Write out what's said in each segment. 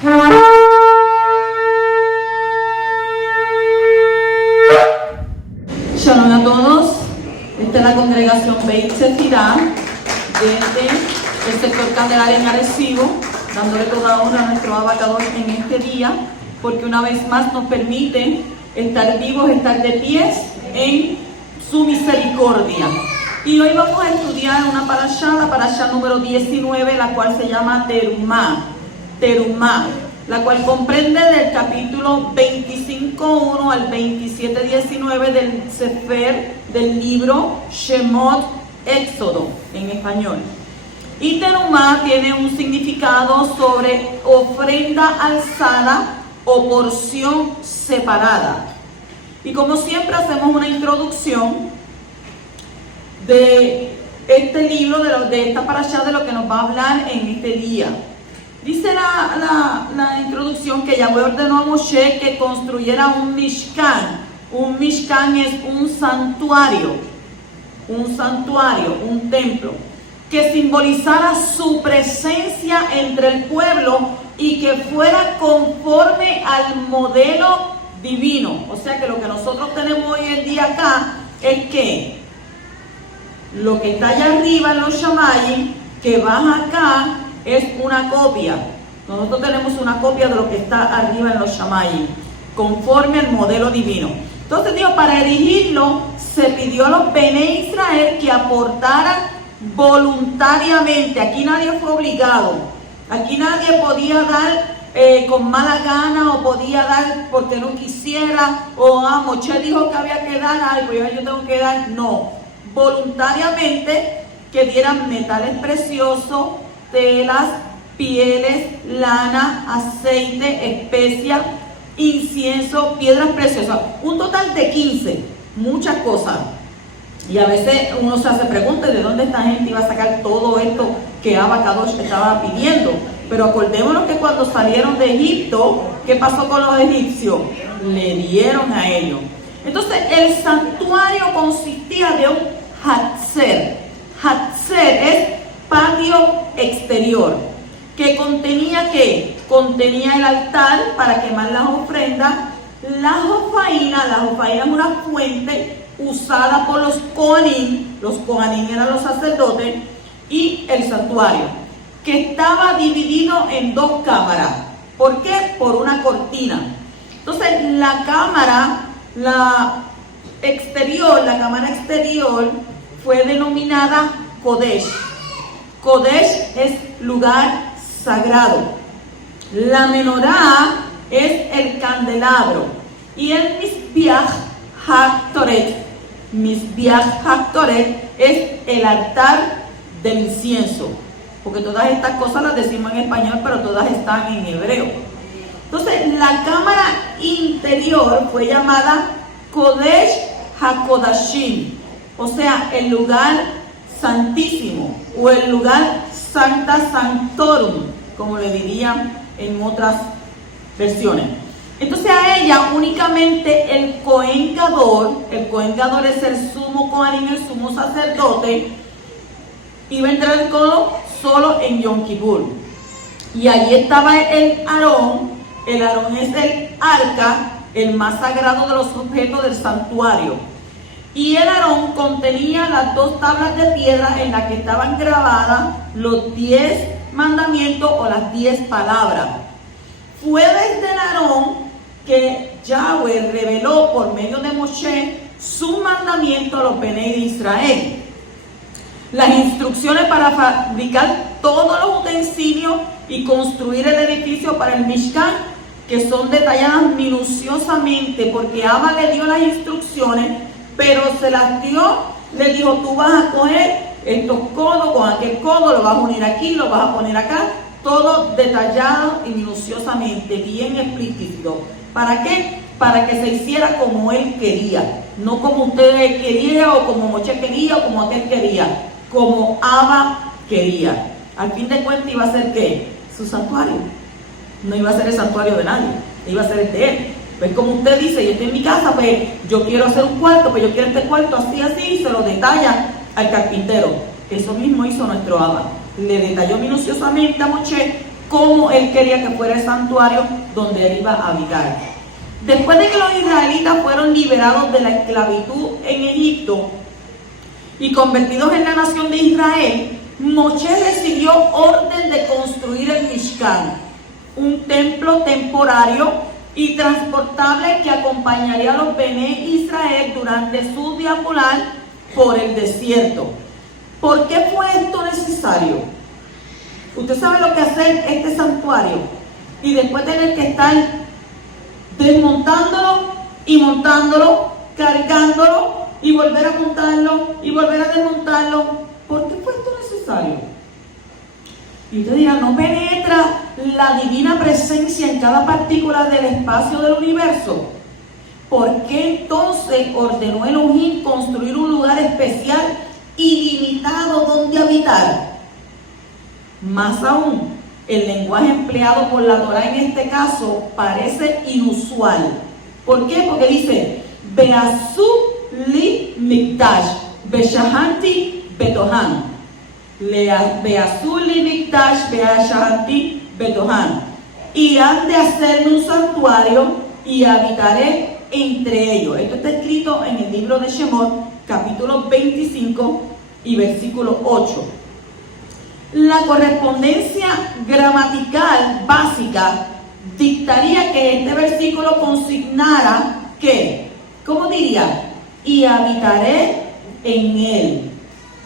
Shalom a todos. Esta es la congregación Beit Sefirah desde el sector Candelaria en Arecibo, dándole toda honra a nuestro Abacados en este día, porque una vez más nos permite estar vivos, estar de pies en su misericordia. Y hoy vamos a estudiar una parashá, la parashá número 19, la cual se llama Terumá, la cual comprende del capítulo 25:1 al 27:19 del Sefer, del libro Shemot, Éxodo en español. Y Terumá tiene un significado sobre ofrenda alzada o porción separada. Y como siempre hacemos una introducción de este libro, de esta parashá, de lo que nos va a hablar en este día. Dice la introducción que Yahweh ordenó a Moshe que construyera un Mishkan. Un Mishkan es un santuario, un templo, que simbolizara su presencia entre el pueblo y que fuera conforme al modelo divino. O sea que lo que nosotros tenemos hoy en día acá es que lo que está allá arriba en los Shamayim, que baja acá, es una copia. Nosotros tenemos una copia de lo que está arriba en los Shamayim, conforme al modelo divino. Entonces Dios, para erigirlo, se pidió a los Bene Israel que aportaran voluntariamente. Aquí nadie fue obligado. Aquí nadie podía dar con mala gana, o podía dar porque no quisiera, o Moshe dijo que había que dar, pues yo tengo que dar. No, voluntariamente, que dieran metales preciosos, telas, pieles, lana, aceite, especia, incienso, piedras preciosas, un total de 15, muchas cosas. Y a veces uno se hace preguntas de dónde esta gente iba a sacar todo esto que Abacados estaba pidiendo. Pero acordémonos que cuando salieron de Egipto, ¿qué pasó con los egipcios? Le dieron a ellos. Entonces el santuario consistía de un Hatzer. Hatzer es patio exterior, que contenía ¿qué? Contenía el altar para quemar las ofrendas, la jofaina es una fuente usada por los Kohanim eran los sacerdotes, y el santuario, que estaba dividido en dos cámaras. ¿Por qué? Por una cortina. Entonces la cámara exterior fue denominada Kodesh. Kodesh es lugar sagrado. La menorá es el candelabro. Y el Mizbeach HaKtoret es el altar del incienso. Porque todas estas cosas las decimos en español, pero todas están en hebreo. Entonces, la cámara interior fue llamada Kodesh HaKodashim, o sea, el lugar santísimo, o el lugar Sancta Sanctorum, como le dirían en otras versiones. Entonces a ella únicamente el Cohen Gadol es el sumo Cohen, el sumo sacerdote, iba a entrar solo en Yom Kippur. Y allí estaba el Aarón es el arca, el más sagrado de los objetos del santuario. Y el Aarón contenía las 2 tablas de piedra en las que estaban grabadas los 10 mandamientos o las 10 palabras. Fue desde el Aarón que Yahweh reveló por medio de Moshe su mandamiento a los Bene de Israel. Las instrucciones para fabricar todos los utensilios y construir el edificio para el Mishkan, que son detalladas minuciosamente, porque Abba le dio las instrucciones, pero se las dio, le dijo: tú vas a coger estos codos con aquel codo, lo vas a unir aquí, lo vas a poner acá, todo detallado y minuciosamente, bien explícito. ¿Para qué? Para que se hiciera como él quería, no como ustedes querían, o como Moshe quería, o como aquel quería, como Abba quería. Al fin de cuentas iba a ser ¿qué? Su santuario. No iba a ser el santuario de nadie, iba a ser el de él. Pues como usted dice, yo estoy en mi casa, pues yo quiero hacer un cuarto, pues yo quiero este cuarto así, y se lo detalla al carpintero. Eso mismo hizo nuestro Abba. Le detalló minuciosamente a Moshe cómo él quería que fuera el santuario donde él iba a habitar. Después de que los israelitas fueron liberados de la esclavitud en Egipto y convertidos en la nación de Israel, Moshe recibió orden de construir el Mishkan, un templo temporario y transportable que acompañaría a los Bené Israel durante su deambular por el desierto. ¿Por qué fue esto necesario? Usted sabe lo que hacer este santuario y después tener que estar desmontándolo y montándolo, cargándolo y volver a montarlo y volver a desmontarlo. ¿Por qué fue esto necesario? Y usted dirá, ¿no penetra la divina presencia en cada partícula del espacio del universo? ¿Por qué entonces ordenó Elohim construir un lugar especial y limitado donde habitar? Más aún, el lenguaje empleado por la Torá en este caso parece inusual. ¿Por qué? Porque dice, Beasu li mikdash, beshahanti betohan. Beasu li mikdash, beshahanti betohan. Y han de hacerme un santuario y habitaré entre ellos. Esto está escrito en el libro de Shemot, capítulo 25 y versículo 8. La correspondencia gramatical básica dictaría que este versículo consignara que, ¿cómo diría? Y habitaré en él.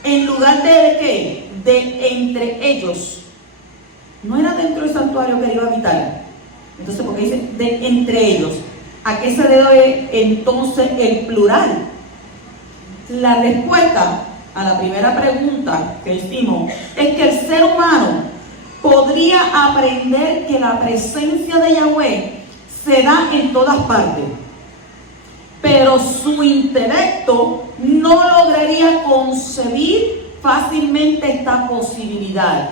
En lugar de ¿qué? De entre ellos. No era dentro del santuario que iba a habitar. Entonces, porque dice de entre ellos. ¿A qué se debe entonces el plural? La respuesta a la primera pregunta que hicimos es que el ser humano podría aprender que la presencia de Yahweh se da en todas partes, pero su intelecto no lograría concebir fácilmente esta posibilidad.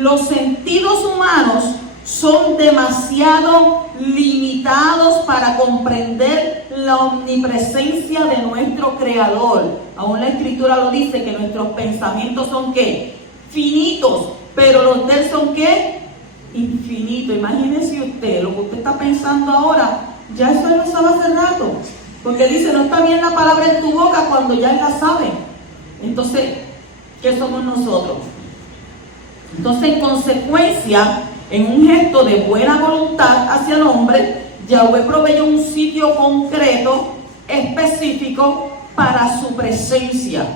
Los sentidos humanos son demasiado limitados para comprender la omnipresencia de nuestro Creador. Aún la Escritura lo dice, que nuestros pensamientos son ¿qué? Finitos, pero los de él son ¿qué? Infinitos. Imagínese usted, lo que usted está pensando ahora, ya eso él lo sabe hace rato, porque dice, no está bien la palabra en tu boca cuando ya él la sabe. Entonces, ¿qué somos nosotros? Entonces, en consecuencia, en un gesto de buena voluntad hacia el hombre, Yahweh proveyó un sitio concreto, específico, para su presencia.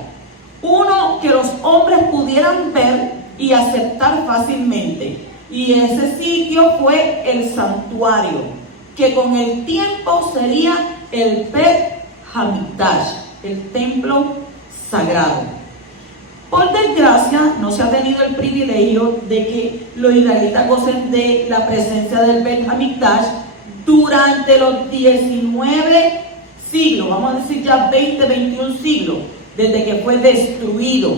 Uno que los hombres pudieran ver y aceptar fácilmente. Y ese sitio fue el santuario, que con el tiempo sería el Bet Hamikdash, el templo sagrado. Por desgracia, no se ha tenido el privilegio de que los israelitas gocen de la presencia del Bet Hamikdash durante los 19 siglos, vamos a decir ya 20, 21 siglos, desde que fue destruido.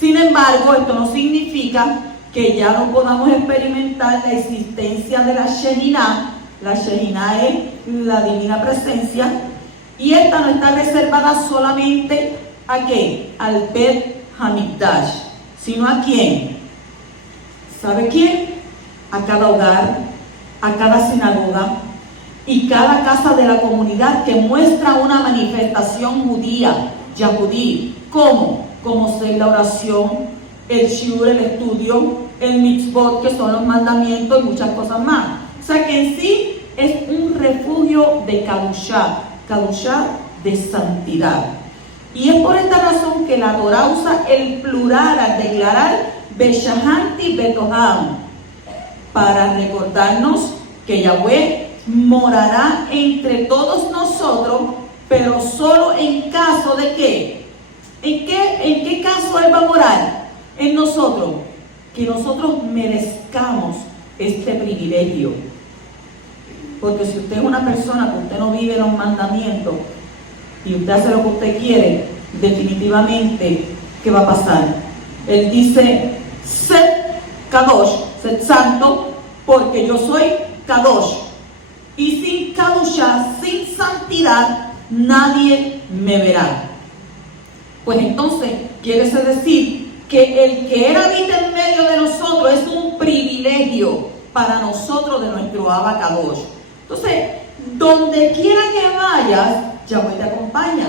Sin embargo, esto no significa que ya no podamos experimentar la existencia de la Shekinah. La Shekinah es la divina presencia, y esta no está reservada solamente ¿a qué? Al Bet Hamikdash, sino ¿a quién? ¿Sabe quién? A cada hogar, a cada sinagoga y cada casa de la comunidad que muestra una manifestación judía, yahudí. ¿Cómo? Como ser la oración, el shiur, el estudio, el mitzvot, que son los mandamientos y muchas cosas más. O sea que en sí es un refugio de Kadushá de santidad. Y es por esta razón que la Torá usa el plural al declarar Beshahanti Betoham, para recordarnos que Yahweh morará entre todos nosotros, pero solo en caso de ¿qué? ¿En qué caso Él va a morar? En nosotros, que nosotros merezcamos este privilegio. Porque si usted es una persona que usted no vive los mandamientos y usted hace lo que usted quiere, definitivamente, ¿qué va a pasar? Él dice, Set Kadosh, Set santo, porque yo soy Kadosh. Y sin Kadoshá, sin santidad, nadie me verá. Pues entonces, quiere decir que el que Él habita en medio de nosotros es un privilegio para nosotros de nuestro Abba Kadosh. Entonces, donde quiera que vayas, Yahweh te acompaña.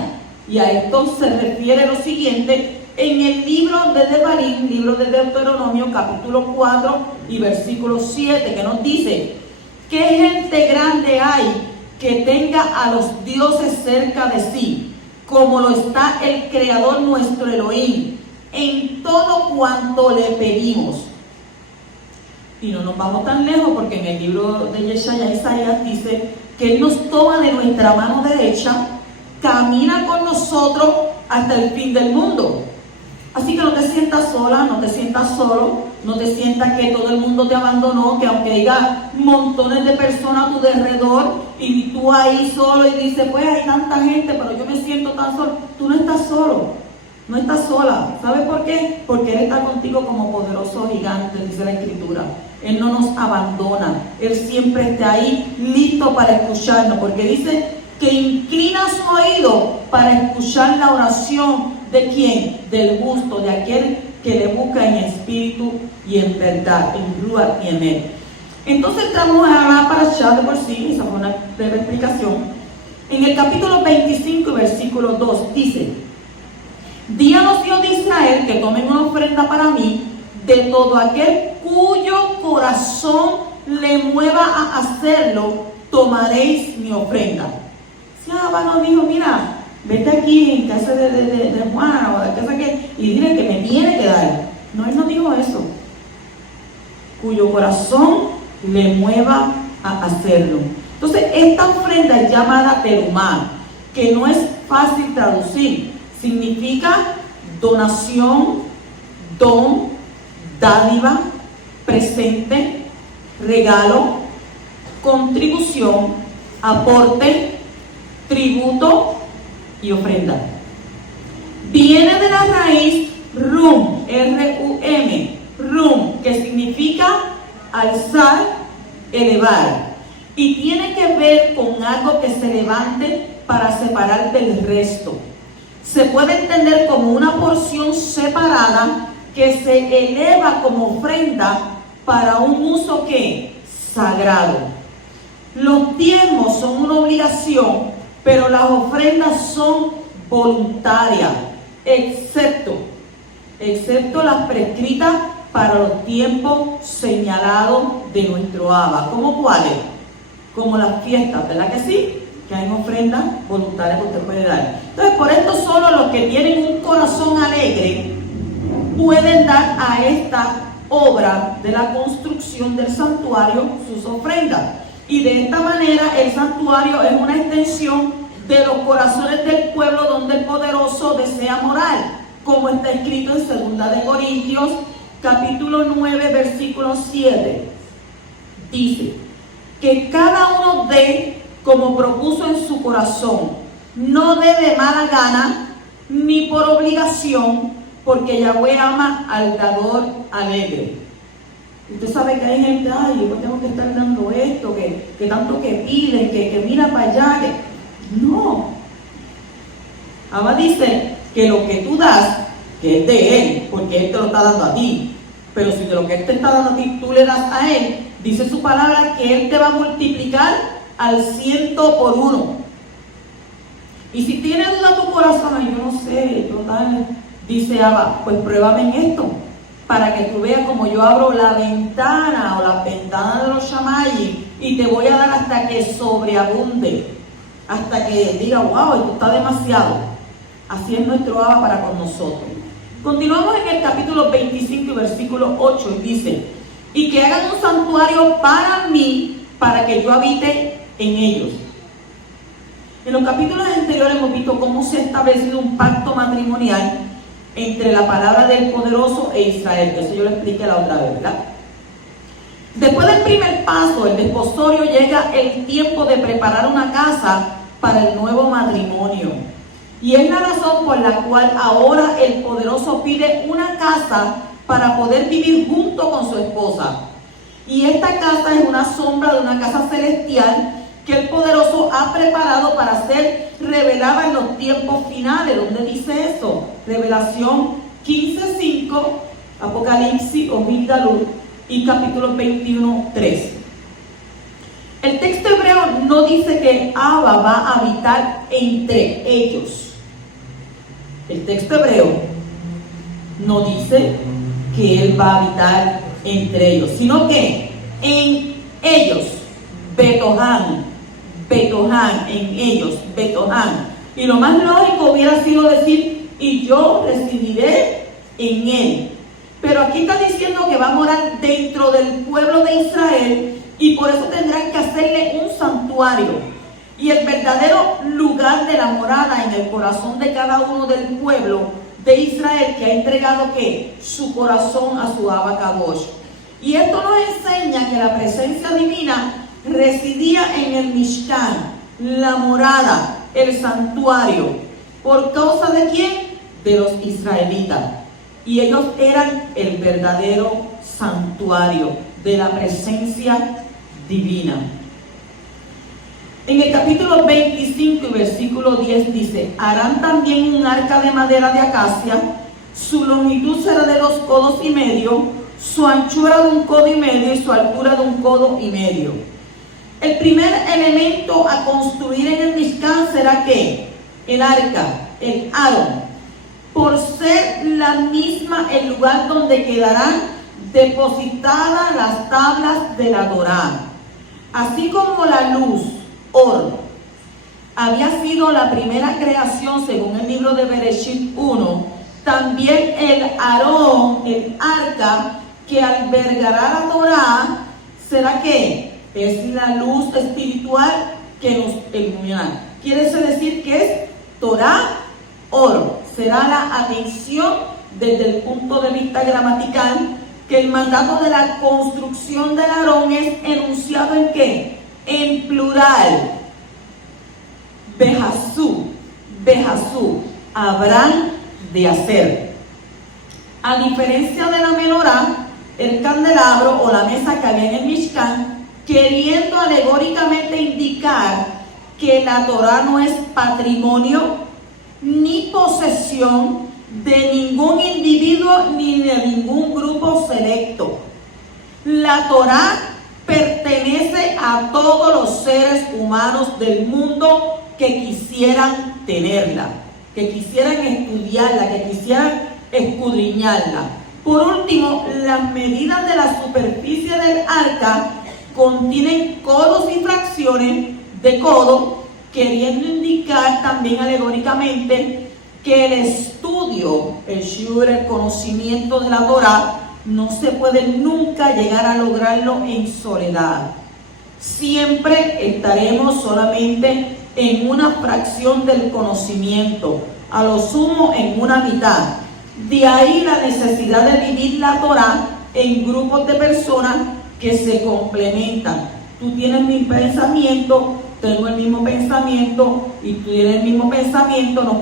Y a esto se refiere lo siguiente en el libro de Devarim, libro de Deuteronomio, capítulo 4 y versículo 7, que nos dice: ¿qué gente grande hay que tenga a los dioses cerca de sí, como lo está el Creador nuestro Elohim, en todo cuanto le pedimos? Y no nos vamos tan lejos, porque en el libro de Yeshaya, Isaías dice que Él nos toma de nuestra mano derecha, camina con nosotros hasta el fin del mundo. Así que no te sientas sola, no te sientas solo, no te sientas que todo el mundo te abandonó, que aunque haya montones de personas a tu alrededor y tú ahí solo y dices, pues hay tanta gente, pero yo me siento tan solo. Tú no estás solo, no estás sola. ¿Sabes por qué? Porque Él está contigo como poderoso gigante, dice la Escritura. Él no nos abandona, Él siempre está ahí listo para escucharnos, porque dice que inclina su oído para escuchar la oración ¿de quién? Del justo, de aquel que le busca en espíritu y en verdad, en Ruach y en Él. Entonces entramos a la parashá de por sí, esa fue una breve explicación. En el capítulo 25 y versículo 2 dice: di a los hijos de Israel que tomen una ofrenda para mí de todo aquel cuyo corazón le mueva a hacerlo, tomaréis mi ofrenda. Si Abba nos dijo, mira, vete aquí en casa de Juana o de casa que, y dile que me tiene que dar. No, Él no dijo eso. Cuyo corazón le mueva a hacerlo. Entonces, esta ofrenda es llamada terumá, que no es fácil traducir. Significa donación, don, dádiva, presente, regalo, contribución, aporte, tributo y ofrenda. Viene de la raíz rum, R-U-M, rum, que significa alzar, elevar, y tiene que ver con algo que se levante para separar del resto. Se puede entender como una porción separada que se eleva como ofrenda para un uso que sagrado. Los diezmos son una obligación, pero las ofrendas son voluntarias, excepto las prescritas para los tiempos señalados de nuestro Abba. ¿Cómo cuáles? Como las fiestas, ¿verdad que sí? Que hay ofrendas voluntarias que usted puede dar. Entonces, por esto solo los que tienen un corazón alegre pueden dar a esta obra de la construcción del santuario sus ofrendas. Y de esta manera el santuario es una extensión de los corazones del pueblo donde el poderoso desea morar, como está escrito en 2 de Corintios, capítulo 9, versículo 7. Dice que cada uno dé como propuso en su corazón, no dé de mala gana ni por obligación, porque Yahweh ama al dador alegre. Usted sabe que hay gente, ay, yo tengo que estar dando esto, que tanto que piden, que mira para allá, que... No. Abba dice que lo que tú das, que es de Él, porque Él te lo está dando a ti, pero si de lo que Él te está dando a ti, tú le das a Él, dice su palabra que Él te va a multiplicar al 100 por 1. Y si tienes duda tu corazón, ay, yo no sé, total, dice Abba, pues pruébame en esto, para que tú veas como yo abro la ventana o la ventana de los shamayim y te voy a dar hasta que sobreabunde, hasta que diga, wow, esto está demasiado. Así es nuestro Abba para con nosotros. Continuamos en el capítulo 25 y versículo 8 y dice: y que hagan un santuario para mí, para que yo habite en ellos. En los capítulos anteriores hemos visto cómo se ha establecido un pacto matrimonial entre la palabra del poderoso e Israel, que eso yo lo expliqué la otra vez, ¿verdad? Después del primer paso, el desposorio, llega el tiempo de preparar una casa para el nuevo matrimonio. Y es la razón por la cual ahora el poderoso pide una casa para poder vivir junto con su esposa. Y esta casa es una sombra de una casa celestial que el poderoso ha preparado para ser revelada en los tiempos finales. ¿Dónde dice eso? Revelación 15:5, Apocalipsis o Gilgalud, y capítulo 21:3. El texto hebreo no dice que Abba va a habitar entre ellos. El texto hebreo no dice que Él va a habitar entre ellos, sino que en ellos, Betohan, en ellos, Betohan. Y lo más lógico hubiera sido decir, y yo residiré en Él. Pero aquí está diciendo que va a morar dentro del pueblo de Israel, y por eso tendrán que hacerle un santuario. Y el verdadero lugar de la morada en el corazón de cada uno del pueblo de Israel, que ha entregado ¿qué? Su corazón a su Abba Kadosh. Y esto nos enseña que la presencia divina residía en el Mishkan, la morada, el santuario. ¿Por causa de quién? De los israelitas. Y ellos eran el verdadero santuario de la presencia divina. En el capítulo 25 y versículo 10 dice: harán también un arca de madera de acacia, su longitud será de 2 codos y medio, su anchura de 1 codo y medio y su altura de 1 codo y medio. El primer elemento a construir en el Mishkan será ¿qué? El arca, el Aarón, por ser la misma el lugar donde quedarán depositadas las tablas de la Torá. Así como la luz, Or, había sido la primera creación según el libro de Bereshit 1, también el Aarón, el arca que albergará la Torá, será ¿qué? Es la luz espiritual que nos ilumina. Quiere decir que es Torá, Or. Será la atención desde el punto de vista gramatical que el mandato de la construcción del Aarón es enunciado en ¿qué? En plural. Behazú, habrán de hacer. A diferencia de la menorá, el candelabro o la mesa que había en el Mishkan, queriendo alegóricamente indicar que la Torá no es patrimonio ni posesión de ningún individuo ni de ningún grupo selecto. La Torá pertenece a todos los seres humanos del mundo que quisieran tenerla, que quisieran estudiarla, que quisieran escudriñarla. Por último, las medidas de la superficie del arca contienen codos y fracciones de codo, queriendo indicar también alegóricamente que el estudio, el shiur, el conocimiento de la Torá, no se puede nunca llegar a lograrlo en soledad. Siempre estaremos solamente en una fracción del conocimiento, a lo sumo en una mitad. De ahí la necesidad de vivir la Torá en grupos de personas que se complementan. Tú tienes mi pensamiento, tengo el mismo pensamiento, y tú tienes el mismo pensamiento, nos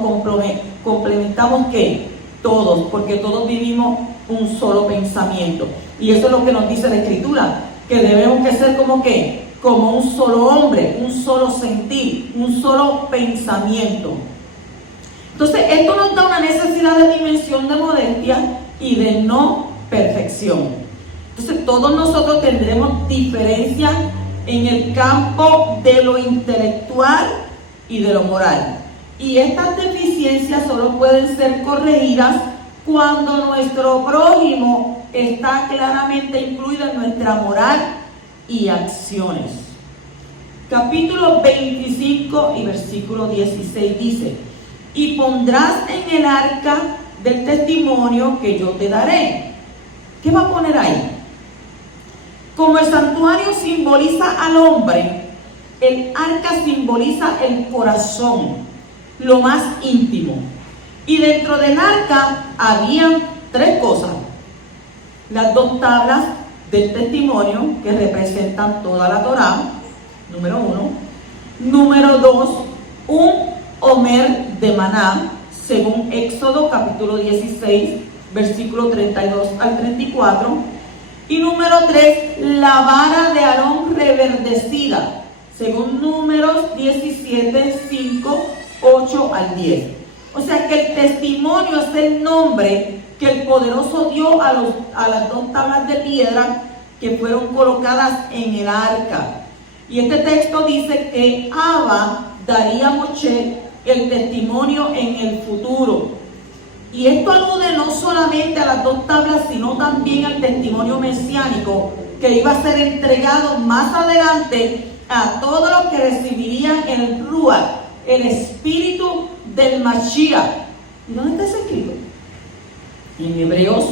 complementamos ¿qué? Todos, porque todos vivimos un solo pensamiento. Y eso es lo que nos dice la Escritura, que debemos que ser como ¿qué? Como un solo hombre, un solo sentir, un solo pensamiento. Entonces, esto nos da una necesidad de dimensión de modestia y de no perfección. Entonces, todos nosotros tendremos diferencias en el campo de lo intelectual y de lo moral. Y estas deficiencias solo pueden ser corregidas cuando nuestro prójimo está claramente incluido en nuestra moral y acciones. Capítulo 25 y versículo 16 dice: y pondrás en el arca del testimonio que yo te daré. ¿Qué va a poner ahí? Como el santuario simboliza al hombre, el arca simboliza el corazón, lo más íntimo. Y dentro del arca había 3 cosas: las 2 tablas del testimonio que representan toda la Torá, número 1. Número 2, un omer de maná, según Éxodo capítulo 16, versículo 32 al 34. Y número 3, la vara de Aarón reverdecida, según Números 17, 5, 8 al 10. O sea que el testimonio es el nombre que el poderoso dio a las dos tablas de piedra que fueron colocadas en el arca. Y este texto dice que Abba daría a Moshe el testimonio en el futuro. Y esto alude no solamente a las dos tablas, sino también al testimonio mesiánico que iba a ser entregado más adelante a todos los que recibirían el Ruach, el espíritu del Mashiach. ¿Y dónde está ese escrito? En Hebreos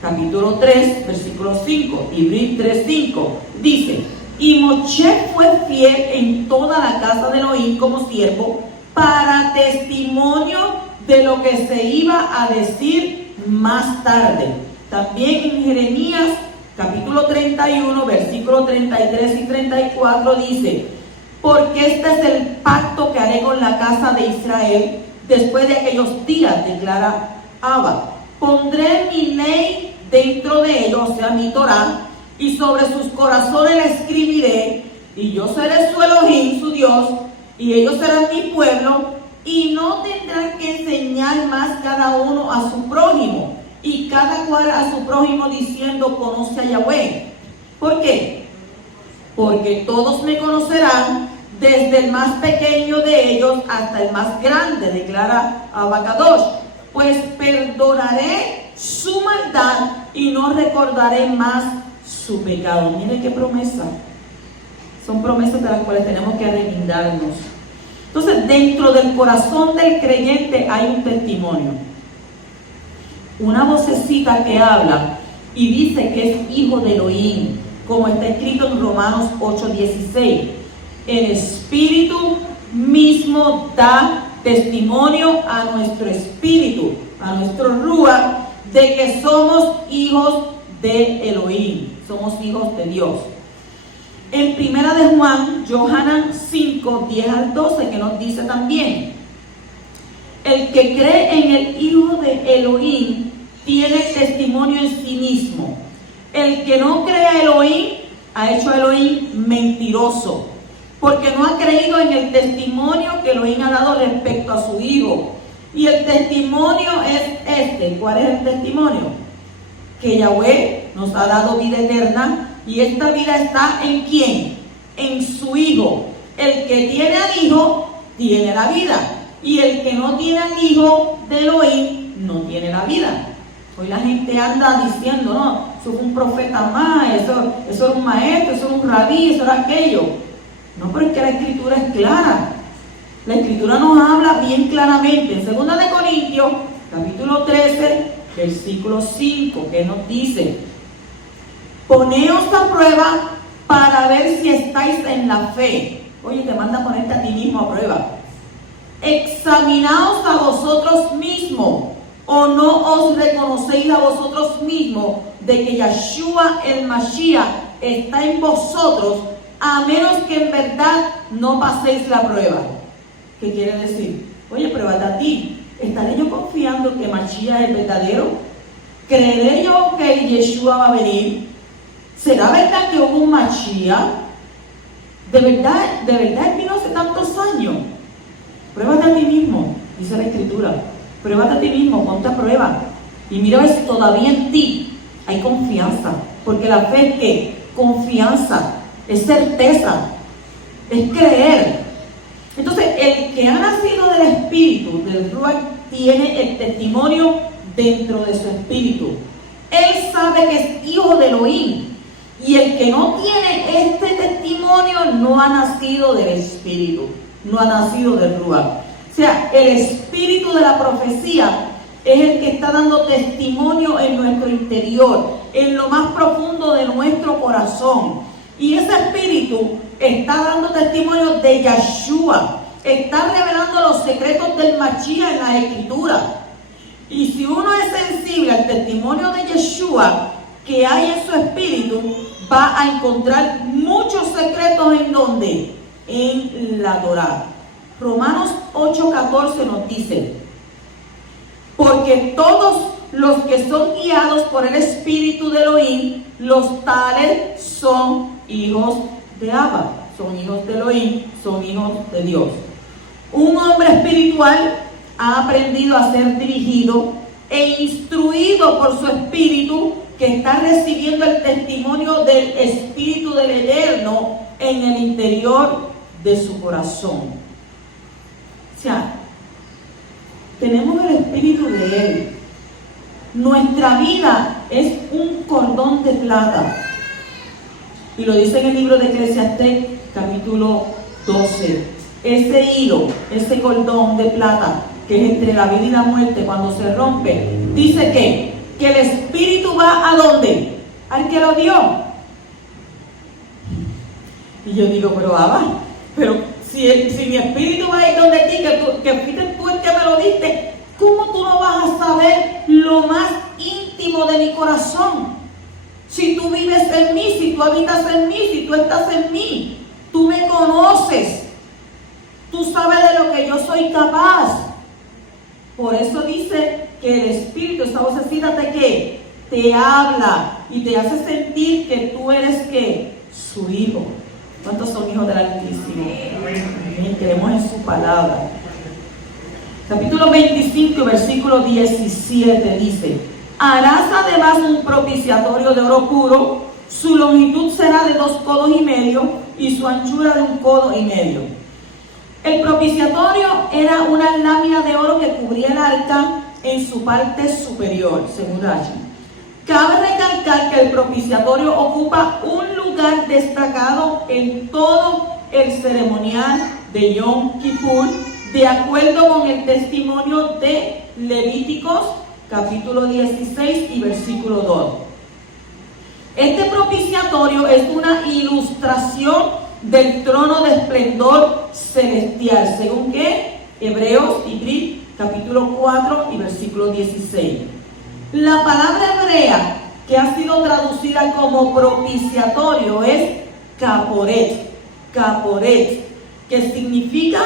capítulo 3, versículo 5, Ibrit 3:5, dice: y Moshe fue fiel en toda la casa de Elohim como siervo, para testimonio de lo que se iba a decir más tarde. También en Jeremías capítulo 31, versículos 33 y 34 dice: porque este es el pacto que haré con la casa de Israel después de aquellos días, declara Abba. Pondré mi ley dentro de ellos, o sea, mi Torah, y sobre sus corazones la escribiré, y yo seré su Elohim, su Dios, y ellos serán mi pueblo, y no tendrán que enseñar más cada uno a su prójimo, y cada cual a su prójimo, diciendo: conoce a Yahweh. ¿Por qué? Porque todos me conocerán, desde el más pequeño de ellos hasta el más grande, declara Abacadosh. Pues perdonaré su maldad y no recordaré más su pecado. Mire qué promesa. Son promesas de las cuales tenemos que arrepentirnos. Entonces, dentro del corazón del creyente hay un testimonio. Una vocecita que habla y dice que es hijo de Elohim, como está escrito en Romanos 8:16. El Espíritu mismo da testimonio a nuestro espíritu, a nuestro Ruach, de que somos hijos de Elohim, somos hijos de Dios. En Primera de Juan, Johanan 5, 10 al 12, que nos dice también: el que cree en el Hijo de Elohim tiene testimonio en sí mismo. El que no cree a Elohim ha hecho a Elohim mentiroso, porque no ha creído en el testimonio que Elohim ha dado respecto a su Hijo. Y el testimonio es este. ¿Cuál es el testimonio? Que Yahweh nos ha dado vida eterna, y esta vida está ¿en quién? En su Hijo. El que tiene al Hijo tiene la vida, y el que no tiene al Hijo de Elohim no tiene la vida. Hoy la gente anda diciendo: no, eso es un profeta más, eso es un maestro, eso es un rabí, eso es aquello. No, pero es que la Escritura es clara. La Escritura nos habla bien claramente. En 2 de Corintios, capítulo 13, versículo 5, que nos dice: poneos a prueba para ver si estáis en la fe. Oye, te manda a ponerte a ti mismo a prueba. Examinaos a vosotros mismos, o no os reconocéis a vosotros mismos de que Yeshua el Mashiach está en vosotros, a menos que en verdad no paséis la prueba. ¿Qué quiere decir? Oye, pruébate a ti. ¿Estaré yo confiando que Mashiach es verdadero? ¿Creeré yo que Yeshua va a venir? ¿Será verdad que hubo un Mashiach? ¿De verdad él vino hace tantos años? Pruébate a ti mismo, dice la Escritura. Pruébate a ti mismo, ponte a prueba. Y mira a ver si todavía en ti hay confianza. Porque la fe es ¿qué? Confianza, es certeza, es creer. Entonces, el que ha nacido del Espíritu, del Ruach, tiene el testimonio dentro de su espíritu. Él sabe que es hijo de Elohim. Y el que no tiene este testimonio no ha nacido del Espíritu, no ha nacido del Ruach. O sea, el espíritu de la profecía es el que está dando testimonio en nuestro interior, en lo más profundo de nuestro corazón. Y ese espíritu está dando testimonio de Yeshua, está revelando los secretos del Mashiach en la Escritura. Y si uno es sensible al testimonio de Yeshua que hay en su espíritu, va a encontrar muchos secretos. ¿En dónde? En la Torá. Romanos 8:14 nos dice: porque todos los que son guiados por el Espíritu de Elohim, los tales son hijos de Abba, son hijos de Elohim, son hijos de Dios. Un hombre espiritual ha aprendido a ser dirigido e instruido por su espíritu, que está recibiendo el testimonio del Espíritu del Eterno en el interior de su corazón. O sea, tenemos el Espíritu de Él. Nuestra vida es un cordón de plata. Y lo dice en el libro de Eclesiastés, capítulo 12. Ese hilo, ese cordón de plata que es entre la vida y la muerte, cuando se rompe, dice que el Espíritu va ¿a dónde? Al que lo dio. Y yo digo, pero Abba, pero si mi Espíritu va a ir donde ti, que fuiste tú el que me lo diste, ¿cómo tú no vas a saber lo más íntimo de mi corazón? Si tú vives en mí, si tú habitas en mí, si tú estás en mí, tú me conoces, tú sabes de lo que yo soy capaz. Por eso dice que el Espíritu, esa vocecita te habla y te hace sentir que tú eres su hijo. ¿Cuántos son hijos del Altísimo? Amén. Creemos en su palabra. Capítulo 25, versículo 17 dice: harás además un propiciatorio de oro puro, su longitud será de 2 codos y medio y su anchura de 1 codo y medio. El propiciatorio era una lámina de oro que cubría el arca en su parte superior, según Rashi. Cabe recalcar que el propiciatorio ocupa un lugar destacado en todo el ceremonial de Yom Kippur, de acuerdo con el testimonio de Levíticos, capítulo 16 y versículo 2. Este propiciatorio es una ilustración del trono de esplendor celestial, según que Hebreos, capítulo 4 y versículo 16. La palabra hebrea que ha sido traducida como propiciatorio es caporet, que significa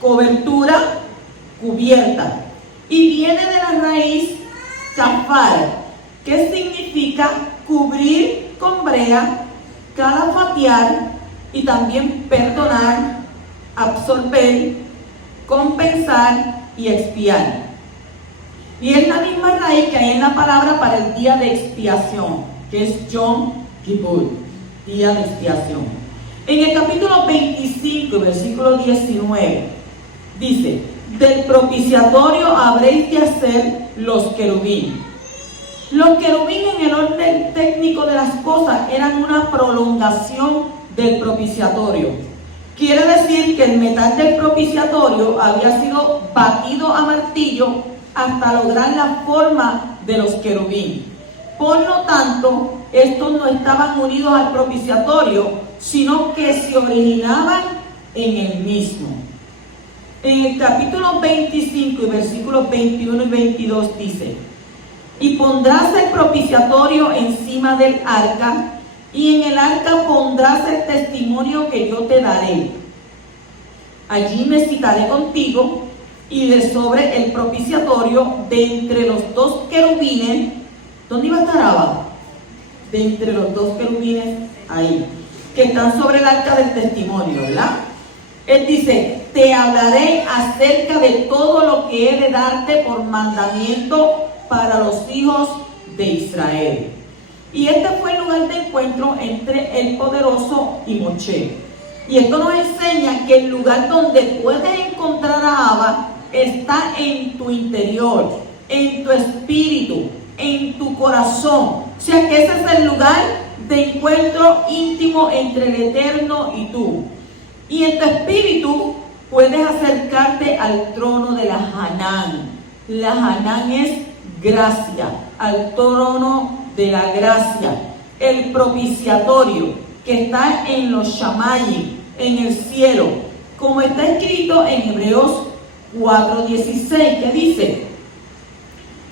cobertura, cubierta, y viene de la raíz kafar, que significa cubrir con brea, calafatear y también perdonar, absorber, compensar y expiar. Y es la misma raíz que hay en la palabra para el día de expiación, que es Yom Kippur, día de expiación. En el capítulo 25, versículo 19, dice: del propiciatorio habréis de hacer los querubín. Los querubín, en el orden técnico de las cosas, eran una prolongación del propiciatorio. Quiere decir que el metal del propiciatorio había sido batido a martillo hasta lograr la forma de los querubín. Por lo tanto, estos no estaban unidos al propiciatorio, sino que se originaban en el mismo. En el capítulo 25 y versículos 21 y 22 dice: y pondrás el propiciatorio encima del arca, y en el arca pondrás el testimonio que yo te daré. Allí me citaré contigo, y de sobre el propiciatorio, de entre los 2 querubines, ¿dónde iba a estar Abba? De entre los 2 querubines, ahí, que están sobre el arca del testimonio, ¿verdad? Él dice: te hablaré acerca de todo lo que he de darte por mandamiento para los hijos de Israel. Y este fue el lugar de encuentro entre el poderoso y Moshe. Y esto nos enseña que el lugar donde puedes encontrar a Abba está en tu interior, en tu espíritu, en tu corazón. O sea que ese es el lugar de encuentro íntimo entre el Eterno y tú. Y en tu espíritu puedes acercarte al trono de la Hanán. La Hanán es gracia, al trono de la gracia, el propiciatorio que está en los Shamayim, en el cielo, como está escrito en Hebreos 4:16, que dice: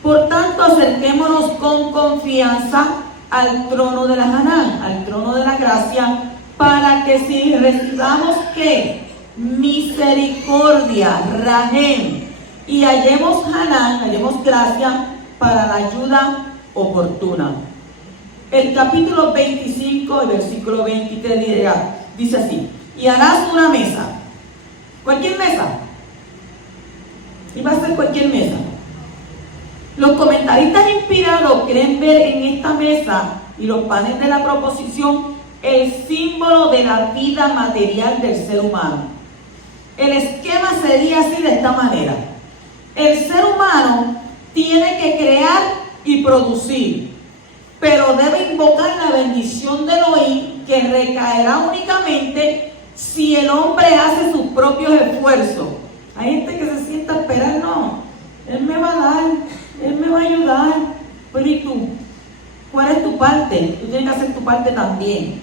por tanto, acerquémonos con confianza al trono de la Hanán, al trono de la gracia, para que si recibamos ¿qué? Misericordia, Rahem, y hallemos Hanán, hallemos gracia para la ayuda oportuna. El capítulo 25, el versículo 23 dice así: y harás una mesa, cualquier mesa, Iba a ser cualquier mesa. Los comentaristas inspirados creen ver en esta mesa y los panes de la proposición el símbolo de la vida material del ser humano. El esquema sería así, de esta manera. El ser humano tiene que crear y producir, pero debe invocar la bendición de Elohim, que recaerá únicamente si el hombre hace sus propios esfuerzos. Hay gente que se sienta a esperar, no, Él me va a dar, Él me va a ayudar, pero ¿y tú? ¿Cuál es tu parte? Tú tienes que hacer tu parte también.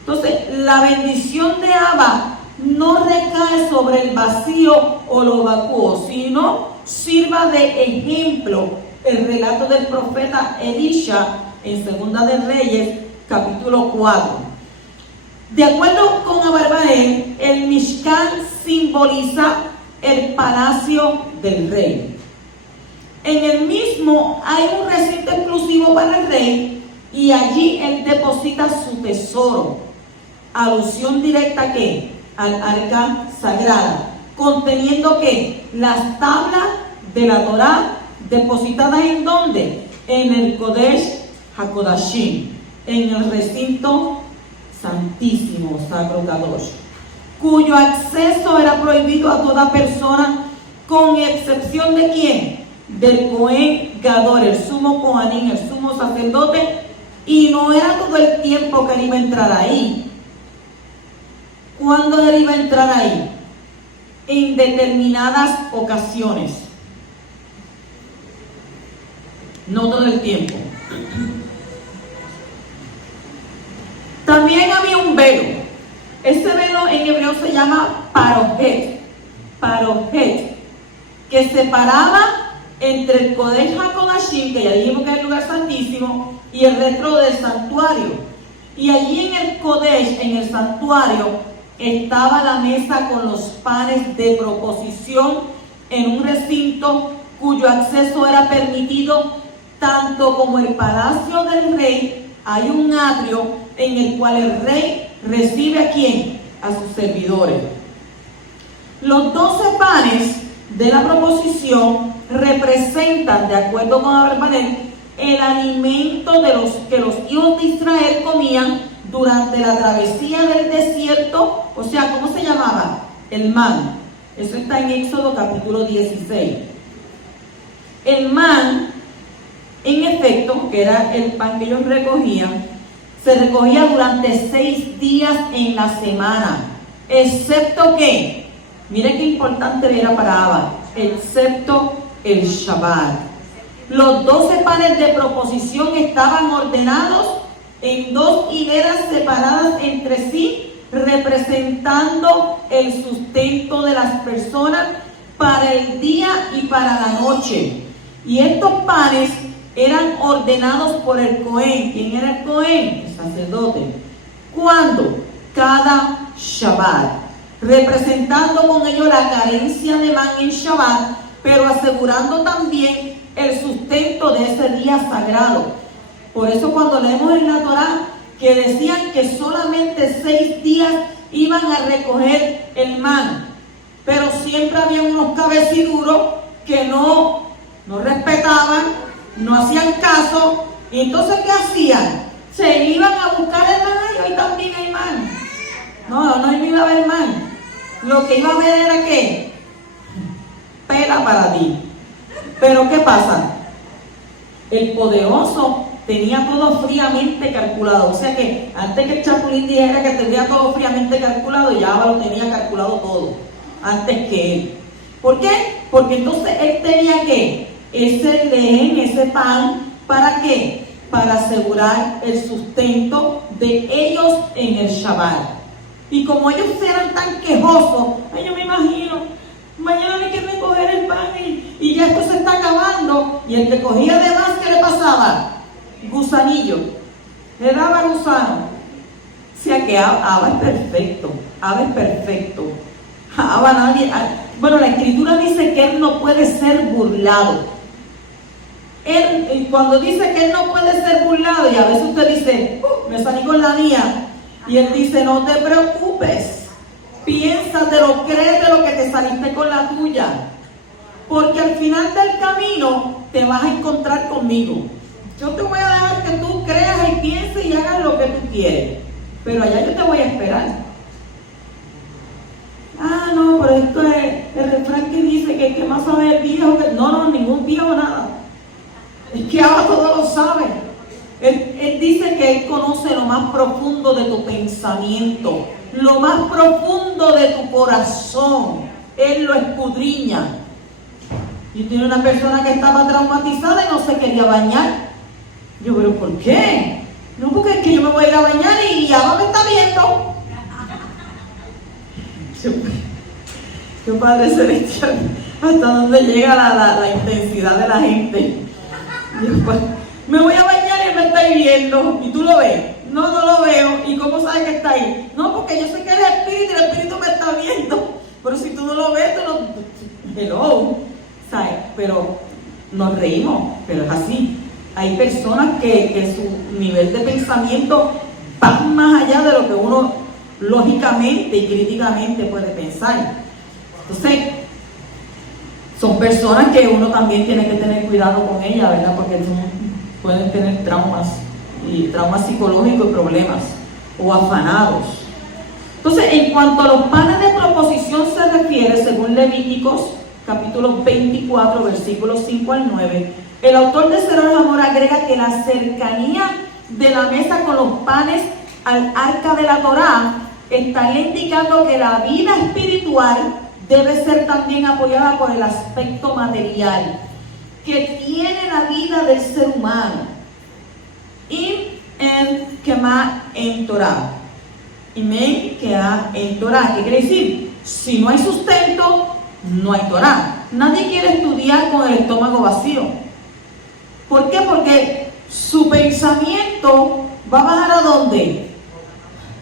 Entonces, la bendición de Abba no recae sobre el vacío o lo vacuo, sino sirva de ejemplo el relato del profeta Elisha en Segunda de Reyes, capítulo 4. De acuerdo con Abarbanel, el Mishkan simboliza el palacio del rey. En el mismo hay un recinto exclusivo para el rey y allí él deposita su tesoro. Alusión directa ¿a qué? Al arca sagrada, conteniendo ¿qué? Las tablas de la Torá depositadas ¿en dónde? En el Kodesh HaKodashim, en el recinto santísimo, Sacro Kadosh, cuyo acceso era prohibido a toda persona, con excepción de ¿quién? Del Cohen Gadol, el sumo Cohanín, el sumo sacerdote, y no era todo el tiempo que él iba a entrar ahí. ¿Cuándo él iba a entrar ahí? En determinadas ocasiones, no todo el tiempo. También había un velo. Ese velo en hebreo se llama parojet, que separaba entre el Kodesh HaKodashim, que ya dijimos que es el lugar santísimo, y el resto del santuario. Y allí en el Kodesh, en el santuario, estaba la mesa con los panes de proposición en un recinto cuyo acceso era permitido, tanto como el palacio del rey. Hay un atrio en el cual el rey recibe ¿a quién? A sus servidores. Los 12 panes de la proposición representan, de acuerdo con Abarbanel, el alimento de los que los hijos de Israel comían durante la travesía del desierto. O sea, ¿cómo se llamaba? El man. Eso está en Éxodo capítulo 16. El man, en efecto, que era el pan que ellos recogían, se recogía durante 6 días en la semana, excepto que, mire qué importante era para Abba, excepto el Shabbat. Los 12 panes de proposición estaban ordenados en 2 hileras separadas entre sí, representando el sustento de las personas para el día y para la noche. Y estos panes eran ordenados por el Cohen. ¿Quién era el Cohen? El sacerdote. ¿Cuándo? Cada Shabbat, representando con ello la carencia de man en Shabbat, pero asegurando también el sustento de ese día sagrado. Por eso cuando leemos en la Torá que decían que solamente 6 días iban a recoger el man, pero siempre había unos cabeciduros que no respetaban, no hacían caso, y entonces ¿qué hacían? Se iban a buscar el man, y hoy también hay man. No iba a haber man. Lo que iba a haber era ¿qué? Pela para ti. Pero ¿qué pasa? El poderoso tenía todo fríamente calculado. O sea que antes que el Chapulín dijera que tenía todo fríamente calculado, ya lo tenía calculado todo, antes que él. ¿Por qué? Porque entonces él tenía que ese lehen, ese pan, ¿para qué? Para asegurar el sustento de ellos en el Shabbat. Y como ellos eran tan quejosos, yo me imagino, mañana hay que recoger el pan y ya esto se está acabando. Y el que cogía de más, ¿qué le pasaba? Gusanillo, le daba gusano. O sea que Abba es perfecto, Abba es perfecto. Abba nadie. Bueno, la escritura dice que él no puede ser burlado. Él, cuando dice que él no puede ser burlado, y a veces usted dice, me salí con la mía, y él dice, no te preocupes, piénsatelo, créetelo que te saliste con la tuya, porque al final del camino te vas a encontrar conmigo. Yo te voy a dejar que tú creas y pienses y hagas lo que tú quieres, pero allá yo te voy a esperar. Ah, no, pero esto es el refrán que dice que más sabe el viejo que... No, ningún viejo nada. Es que ahora todo lo sabe. Él dice que Él conoce lo más profundo de tu pensamiento, lo más profundo de tu corazón. Él lo escudriña. Yo tenía una persona que estaba traumatizada y no se quería bañar. Yo, pero ¿por qué? No, porque es que yo me voy a ir a bañar y Abba me está viendo. Yo, Padre Celestial, hasta dónde llega la intensidad de la gente. Yo, pues, me voy a bañar y él me está viendo. ¿Y tú lo ves? No, no lo veo. ¿Y cómo sabes que está ahí? No, porque yo sé que el Espíritu me está viendo. Pero si tú no lo ves, tú no... Hello. ¿Sabes? Pero nos reímos, pero es así. Hay personas que su nivel de pensamiento va más allá de lo que uno lógicamente y críticamente puede pensar. Entonces, son personas que uno también tiene que tener cuidado con ellas, ¿verdad? Porque pueden tener traumas psicológicos y problemas, o afanados. Entonces, en cuanto a los panes de proposición se refiere, según Levíticos, capítulo 24, versículos 5 al 9, el autor de Cero del Amor agrega que la cercanía de la mesa con los panes al arca de la Torá estaría indicando que la vida espiritual debe ser también apoyada por el aspecto material que tiene la vida del ser humano. Y en Kemá en Torah. Amén, que en Torah. ¿Qué quiere decir? Si no hay sustento, no hay Torah. Nadie quiere estudiar con el estómago vacío. ¿Por qué? Porque su pensamiento va a bajar ¿a dónde?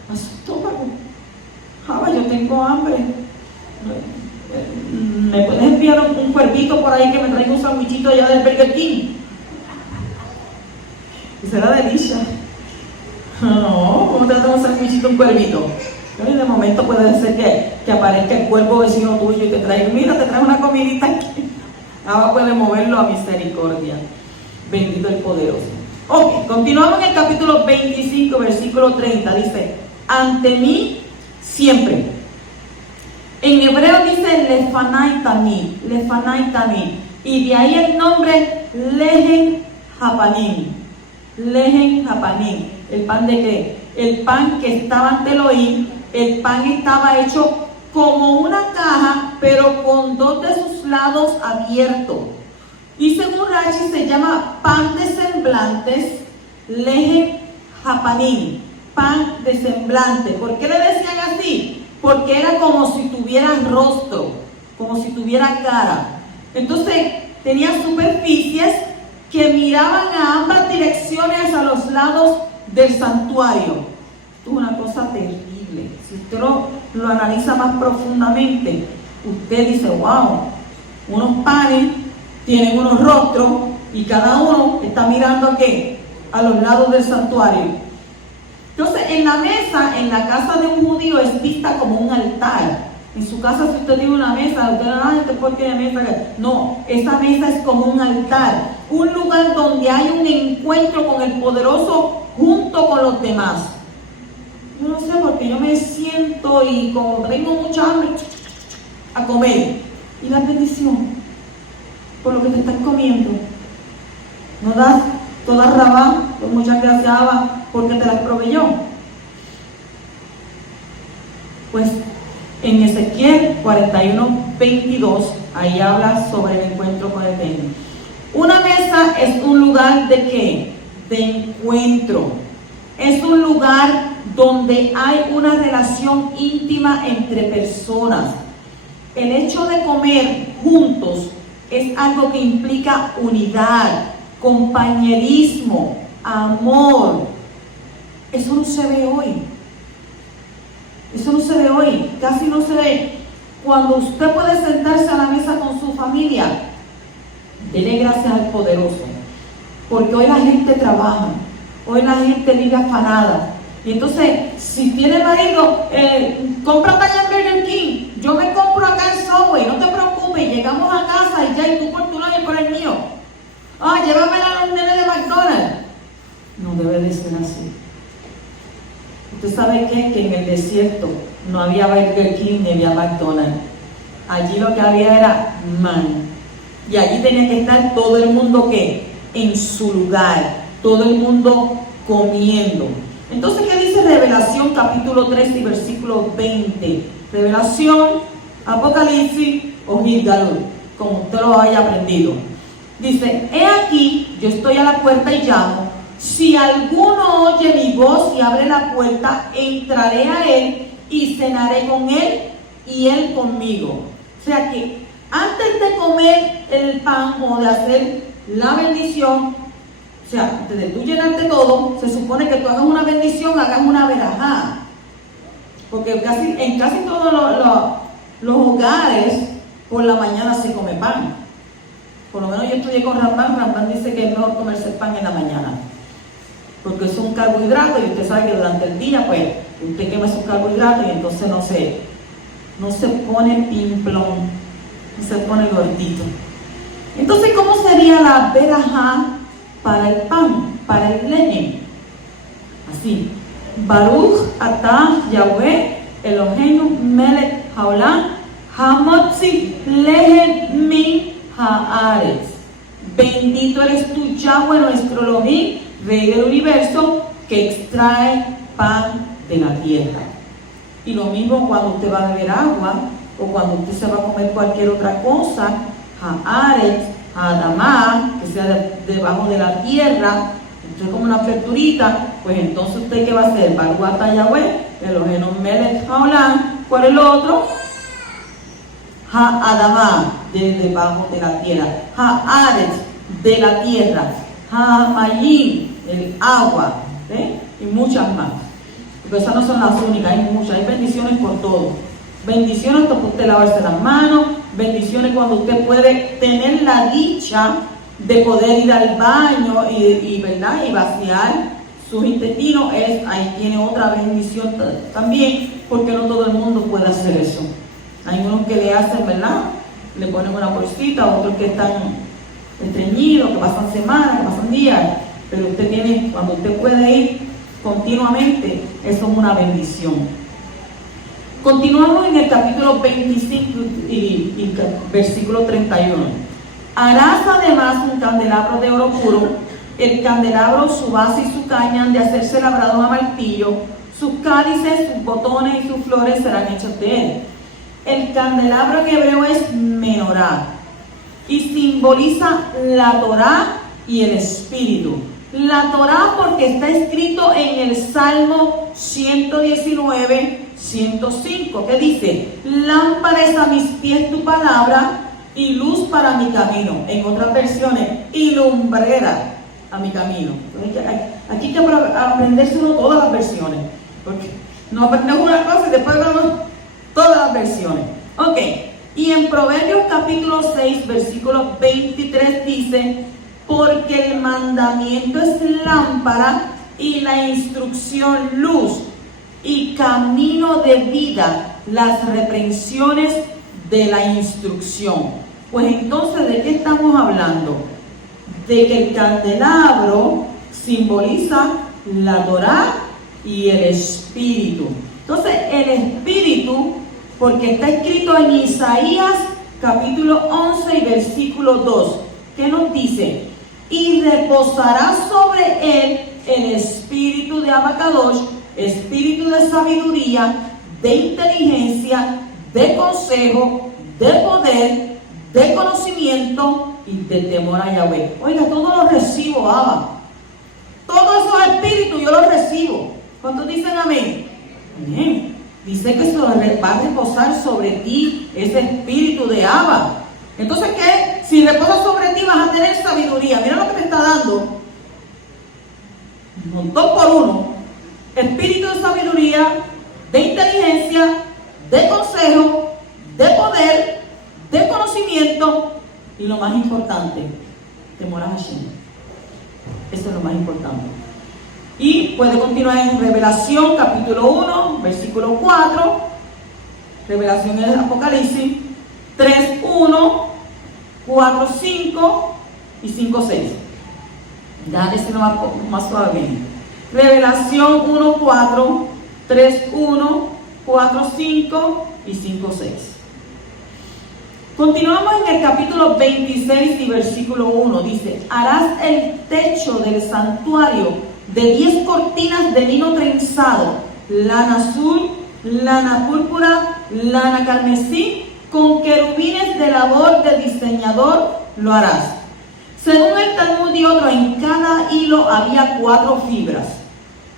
A su estómago. Yo tengo hambre. ¿Me puedes enviar un cuervito por ahí que me traiga un sandwichito allá del Burger King? Y será delicia. No, ¿cómo te da un sandwichito, un cuervito? Pero de momento puede ser que aparezca el cuervo vecino tuyo y te traiga, mira, te trae una comidita aquí. Ahora puede moverlo a misericordia. Bendito el poderoso. Ok, continuamos en el capítulo 25, versículo 30. Dice, ante mí siempre. En hebreo dice lefanai tamid. Y de ahí el nombre Lehen Hapanim. Lehen Hapanim. ¿El pan de qué? El pan que estaba ante Elohim. El pan estaba hecho como una caja, pero con dos de sus lados abiertos. Y según Rashi se llama pan de semblantes, Lehen Hapanim, pan de semblante. ¿Por qué le decían así? Porque era como si tuviera rostro, como si tuviera cara. Entonces tenía superficies que miraban a ambas direcciones, a los lados del santuario. Esto es una cosa terrible. Si usted lo analiza más profundamente, usted dice, wow, unos panes tienen unos rostros y cada uno está mirando ¿a qué? A los lados del santuario. Entonces, en la mesa, en la casa de un judío, es vista como un altar. En su casa, si usted tiene una mesa, usted, este ¿por qué tiene mesa? No, esa mesa es como un altar, un lugar donde hay un encuentro con el poderoso junto con los demás. Yo no sé, porque yo me siento y como tengo mucha hambre, a comer. Y la bendición por lo que te estás comiendo. No das toda rabá, pues muchas gracias Abba, porque te las proveyó. Pues en Ezequiel 41:22, ahí habla sobre el encuentro con el Eterno. Una mesa es un lugar de ¿qué? De encuentro. Es un lugar donde hay una relación íntima entre personas. El hecho de comer juntos es algo que implica unidad, compañerismo, amor. Eso no se ve hoy. Eso no se ve hoy. Casi no se ve. Cuando usted puede sentarse a la mesa con su familia, dele gracias al poderoso. Porque hoy la gente trabaja. Hoy la gente vive afanada. Y entonces, si tiene marido, cómprate allá en Burger King. Yo me compro acá en Subway. No te preocupes. Llegamos a casa y ya Burger King ni había McDonald's. Allí lo que había era man. Y allí tenía que estar todo el mundo que en su lugar, todo el mundo comiendo. Entonces, ¿qué dice Revelación capítulo 3 y versículo 20? Revelación, Apocalipsis o Gilgalud, como usted lo haya aprendido. Dice, he aquí, yo estoy a la puerta y llamo. Si alguno oye mi voz y abre la puerta, entraré a él y cenaré con él y él conmigo. O sea que antes de comer el pan o de hacer la bendición, o sea, antes de tú llenarte todo, se supone que tú hagas una bendición, hagas una verajá. Porque en casi todos los hogares, por la mañana se come pan. Por lo menos yo estudié con Ramban dice que es mejor comerse el pan en la mañana. Porque es un carbohidrato y usted sabe que durante el día, pues, usted quema sus carbohidratos y entonces no se pone pimplón, no se pone gordito. Entonces, ¿cómo sería la verajá para el pan, para el leñen? Así, Baruch atah Yahweh Eloheinu melech haolam hamotzi lehem min haaretz. Bendito eres tú, Yahweh, nuestro Elohim, Rey del universo, que extrae pan de la tierra. Y lo mismo cuando usted va a beber agua o cuando usted se va a comer cualquier otra cosa, haaretz, adamá, que sea debajo de la tierra, entonces como una aperturita, pues entonces usted ¿qué va a hacer? Baruch atah Yahweh Eloheinu melech haolam. ¿Cuál es lo otro? Adamá, de debajo de la tierra. Haaretz, de la tierra. Hamayim, el agua, y muchas más. Porque esas no son las únicas, hay muchas, hay bendiciones por todo. Bendiciones para usted lavarse las manos, bendiciones cuando usted puede tener la dicha de poder ir al baño ¿verdad? Y vaciar sus intestinos, ahí tiene otra bendición también, porque no todo el mundo puede hacer eso. Hay unos que le hacen, ¿verdad? Le ponen una bolsita, otros que están estreñidos, que pasan semanas, que pasan días, pero usted tiene, cuando usted puede ir continuamente, eso es una bendición. Continuamos en el capítulo 25 y versículo 31. Harás además un candelabro de oro puro, el candelabro, su base y su caña han de hacerse labrados a martillo, sus cálices, sus botones y sus flores serán hechos de él. El candelabro en hebreo es menorá y simboliza la Torá y el Espíritu. La Torá porque está escrito en el Salmo 119, 105, que dice, lámpara es a mis pies tu palabra y luz para mi camino. En otras versiones, y lumbrera a mi camino. Aquí hay que aprendérselo todas las versiones, porque no aprendemos una cosa y después vamos todas las versiones. Ok, y en Proverbios capítulo 6, versículo 23 dice, porque el mandamiento es lámpara y la instrucción luz y camino de vida, las reprensiones de la instrucción. Pues entonces, ¿de qué estamos hablando? De que el candelabro simboliza la Torá y el Espíritu. Entonces, el Espíritu, porque está escrito en Isaías capítulo 11 y versículo 2, que nos dice, y reposará sobre él el espíritu de Abacadosh, espíritu de sabiduría, de inteligencia, de consejo, de poder, de conocimiento y de temor a Yahweh. Oiga, todo lo recibo, Abba. Todos esos espíritus yo los recibo. ¿Cuántos dicen amén? Amén. Dice que va a reposar sobre ti ese espíritu de Abba. Entonces, ¿qué? Si reposa sobre ti vas a tener sabiduría. Mira lo que te está dando. Dos por uno. Espíritu de sabiduría, de inteligencia, de consejo, de poder, de conocimiento y lo más importante, temor a Hashem. Eso es lo más importante. Y puede continuar en Revelación capítulo 1, versículo 4, Revelación en el Apocalipsis 3, 1, 4, 5 y 5, 6. Déjame decirlo más suavemente. Revelación 1, 4, 3, 1, 4:5 y 5:6. Continuamos en el capítulo 26 y versículo 1. Dice: harás el techo del santuario de 10 cortinas de lino trenzado, lana azul, lana púrpura, lana carmesí, con querubines de labor de diseñador lo harás. Según el Talmud y otro, en cada hilo había 4 fibras,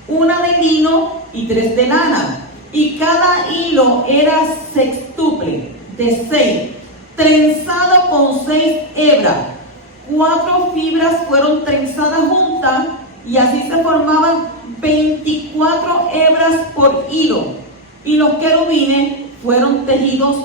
una de lino y 3 de lana, y cada hilo era sextuple, de 6, trenzado con 6 hebras. 4 fibras fueron trenzadas juntas, y así se formaban 24 hebras por hilo, y los querubines fueron tejidos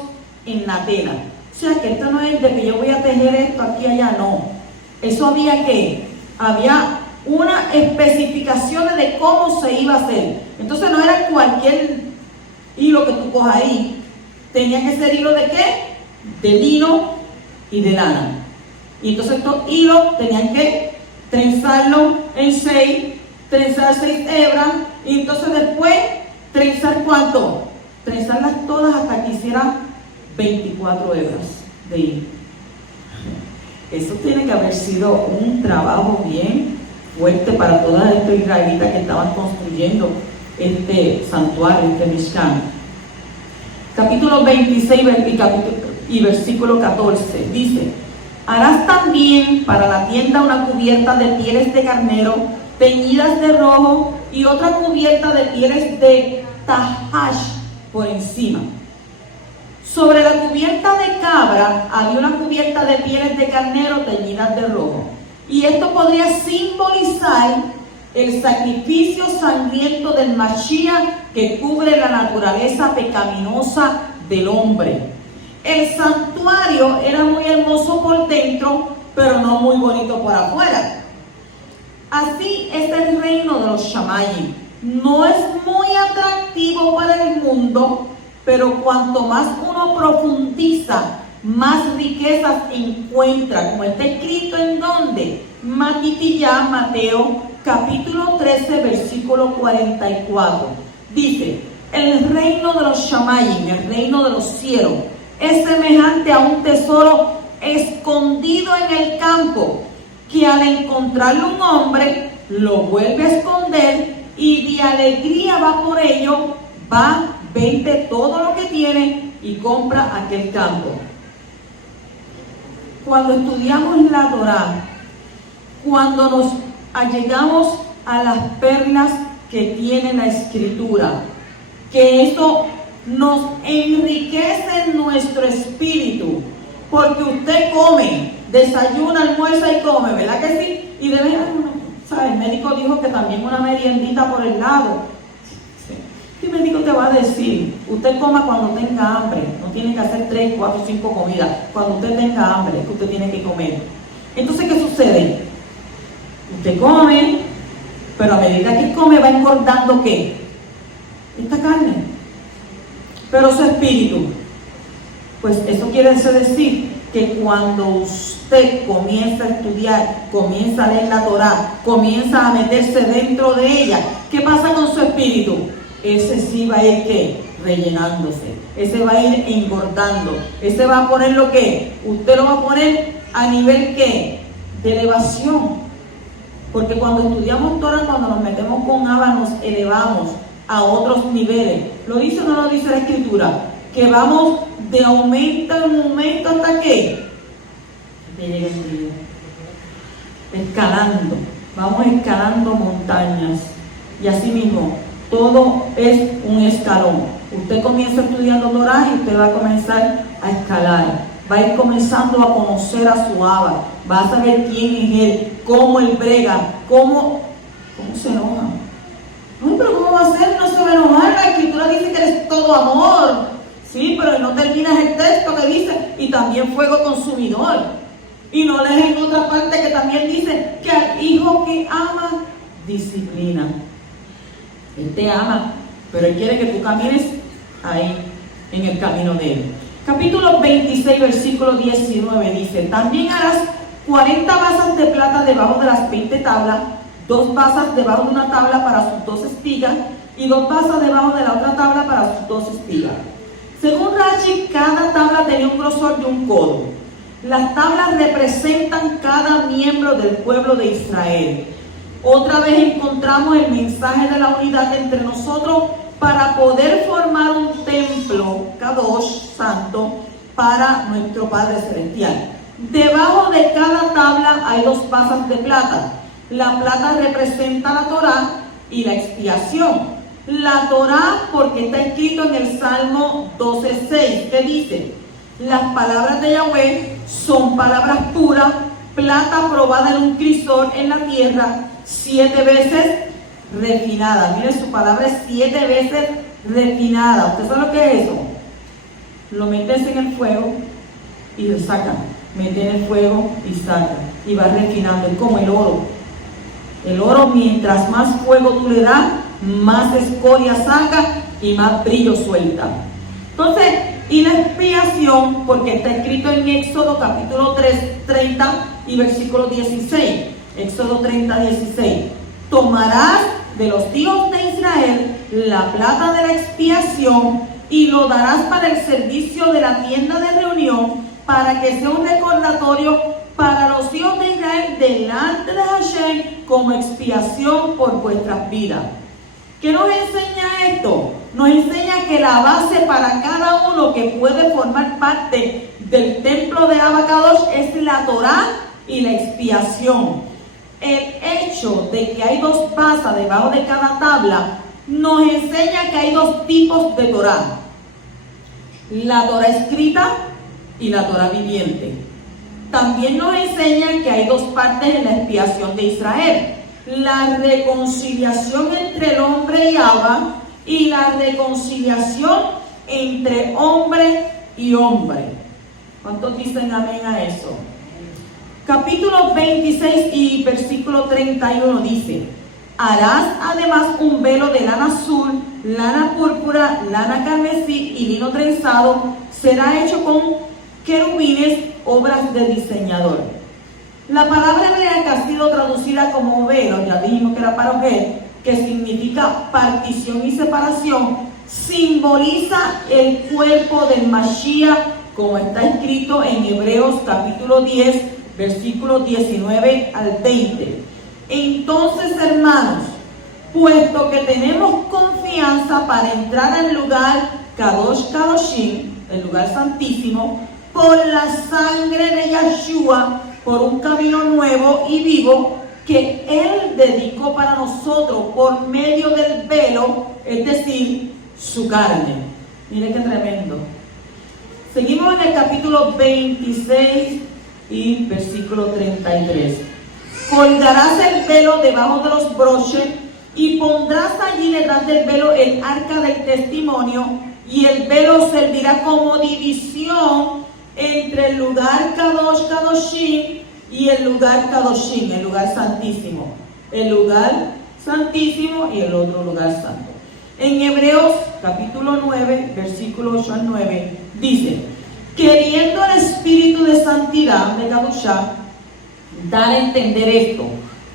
en la tela. O sea que esto no es de que yo voy a tejer esto aquí y allá, no. Eso había unas especificaciones de cómo se iba a hacer. Entonces no era cualquier hilo que tú cojas ahí. Tenía que ser hilo de ¿qué? De lino y de lana. Y entonces estos hilos tenían que trenzarlo en 6, trenzar 6 hebras, y entonces después trenzar ¿cuánto? Trenzarlas todas hasta que hicieran 24 hebras de hilo. Eso tiene que haber sido un trabajo bien fuerte para todas estas israelitas que estaban construyendo este santuario, este Mishkan. Capítulo 26 y versículo 14 dice: harás también para la tienda una cubierta de pieles de carnero teñidas de rojo, y otra cubierta de pieles de tahash por encima. Sobre la cubierta de cabra había una cubierta de pieles de carnero teñidas de rojo. Y esto podría simbolizar el sacrificio sangriento del Mashiach que cubre la naturaleza pecaminosa del hombre. El santuario era muy hermoso por dentro, pero no muy bonito por afuera. Así es el reino de los Shamayim. No es muy atractivo para el mundo, pero cuanto más uno profundiza, más riquezas encuentra, como está escrito en donde, Matitiyá, Mateo, capítulo 13, versículo 44. Dice: el reino de los Shamayim, el reino de los cielos, es semejante a un tesoro escondido en el campo, que al encontrarlo un hombre, lo vuelve a esconder, y de alegría va por ello, va, vende todo lo que tiene y compra aquel campo. Cuando estudiamos la Torá, cuando nos allegamos a las perlas que tiene la Escritura, que eso nos enriquece nuestro espíritu, porque usted come, desayuna, almuerza y come, ¿verdad que sí? Y de vez en cuando, ¿sabe? El médico dijo que también una meriendita por el lado. ¿Qué médico te va a decir? Usted coma cuando tenga hambre, no tiene que hacer 3, 4, 5 comidas. Cuando usted tenga hambre, es que usted tiene que comer. Entonces, ¿qué sucede? Usted come, pero a medida que come va engordando ¿qué? Esta carne. Pero su espíritu, pues eso quiere decir que cuando usted comienza a estudiar, comienza a leer la Torá, comienza a meterse dentro de ella, ¿qué pasa con su espíritu? Ese sí va a ir ¿qué? Rellenándose, ese va a ir engordando, ese va a poner lo que, usted lo va a poner a nivel ¿qué? De elevación, porque cuando estudiamos Torah, cuando nos metemos con Abba, nos elevamos a otros niveles. ¿Lo dice o no lo dice la Escritura? Que vamos de aumento en aumento hasta que llegue el día, escalando, vamos escalando montañas, y así mismo todo es un escalón. Usted comienza estudiando Torah y usted va a comenzar a escalar, va a ir comenzando a conocer a su Abba, va a saber quién es Él, cómo Él brega, cómo se enoja. No, pero ¿cómo va a ser? No se va a enojar. La Escritura dice que eres todo amor. Sí, pero no terminas el texto que dice, y también fuego consumidor. Y no lees en otra parte que también dice que al hijo que ama, disciplina. Él te ama, pero Él quiere que tú camines ahí, en el camino de Él. Capítulo 26, versículo 19 dice: también harás 40 basas de plata debajo de las 20 tablas, 2 basas debajo de una tabla para sus 2 espigas, y 2 basas debajo de la otra tabla para sus 2 espigas. Según Rashi, cada tabla tenía un grosor de 1 codo. Las tablas representan cada miembro del pueblo de Israel. Otra vez encontramos el mensaje de la unidad entre nosotros para poder formar un templo, Kadosh, santo, para nuestro Padre Celestial. Debajo de cada tabla hay 2 basas de plata. La plata representa la Torá y la expiación. La Torá porque está escrito en el Salmo 12:6, que dice: las palabras de Yahweh son palabras puras, plata probada en un crisol en la tierra, 7 veces refinada. Miren, su palabra es 7 veces refinada. ¿Usted sabe lo que es eso? Lo metes en el fuego y lo sacan. Mete en el fuego y saca. Y va refinando. Es como el oro. El oro, mientras más fuego tú le das, más escoria saca y más brillo suelta. Entonces, y la expiación, porque está escrito en Éxodo capítulo 30 y versículo 16. Éxodo 30, 16. Tomarás de los hijos de Israel la plata de la expiación y lo darás para el servicio de la tienda de reunión, para que sea un recordatorio para los hijos de Israel delante de Hashem como expiación por vuestras vidas. ¿Qué nos enseña esto? Nos enseña que la base para cada uno que puede formar parte del templo de Abacadosh es la Torá y la expiación. El hecho de que hay 2 basas debajo de cada tabla nos enseña que hay 2 tipos de Torá: la Torá escrita y la Torá viviente. También nos enseña que hay 2 partes en la expiación de Israel: la reconciliación entre el hombre y Abba, y la reconciliación entre hombre y hombre. ¿Cuántos dicen amén a eso? Capítulo 26 y versículo 31 dice: harás además un velo de lana azul, lana púrpura, lana carmesí y lino trenzado. Será hecho con querubines, obras de diseñador. La palabra hebrea que ha sido traducida como velo, ya dijimos que era parojet, que significa partición y separación, simboliza el cuerpo del Mashiach, como está escrito en Hebreos capítulo 10, versículos 19 al 20. Entonces, hermanos, puesto que tenemos confianza para entrar al lugar Kadosh Kadoshim, el lugar santísimo, por la sangre de Yahshua, por un camino nuevo y vivo que Él dedicó para nosotros por medio del velo, es decir, su carne. Mire qué tremendo. Seguimos en el capítulo 26 y versículo 33. Colgarás el velo debajo de los broches y pondrás allí detrás del velo el arca del testimonio, y el velo servirá como división entre el lugar Kadosh Kadoshim y el lugar Kadoshim, el lugar santísimo. El lugar santísimo y el otro lugar santo. En Hebreos capítulo 9, versículo 8 al 9, dice: queriendo el espíritu de santidad de Kadoshá dar a entender esto,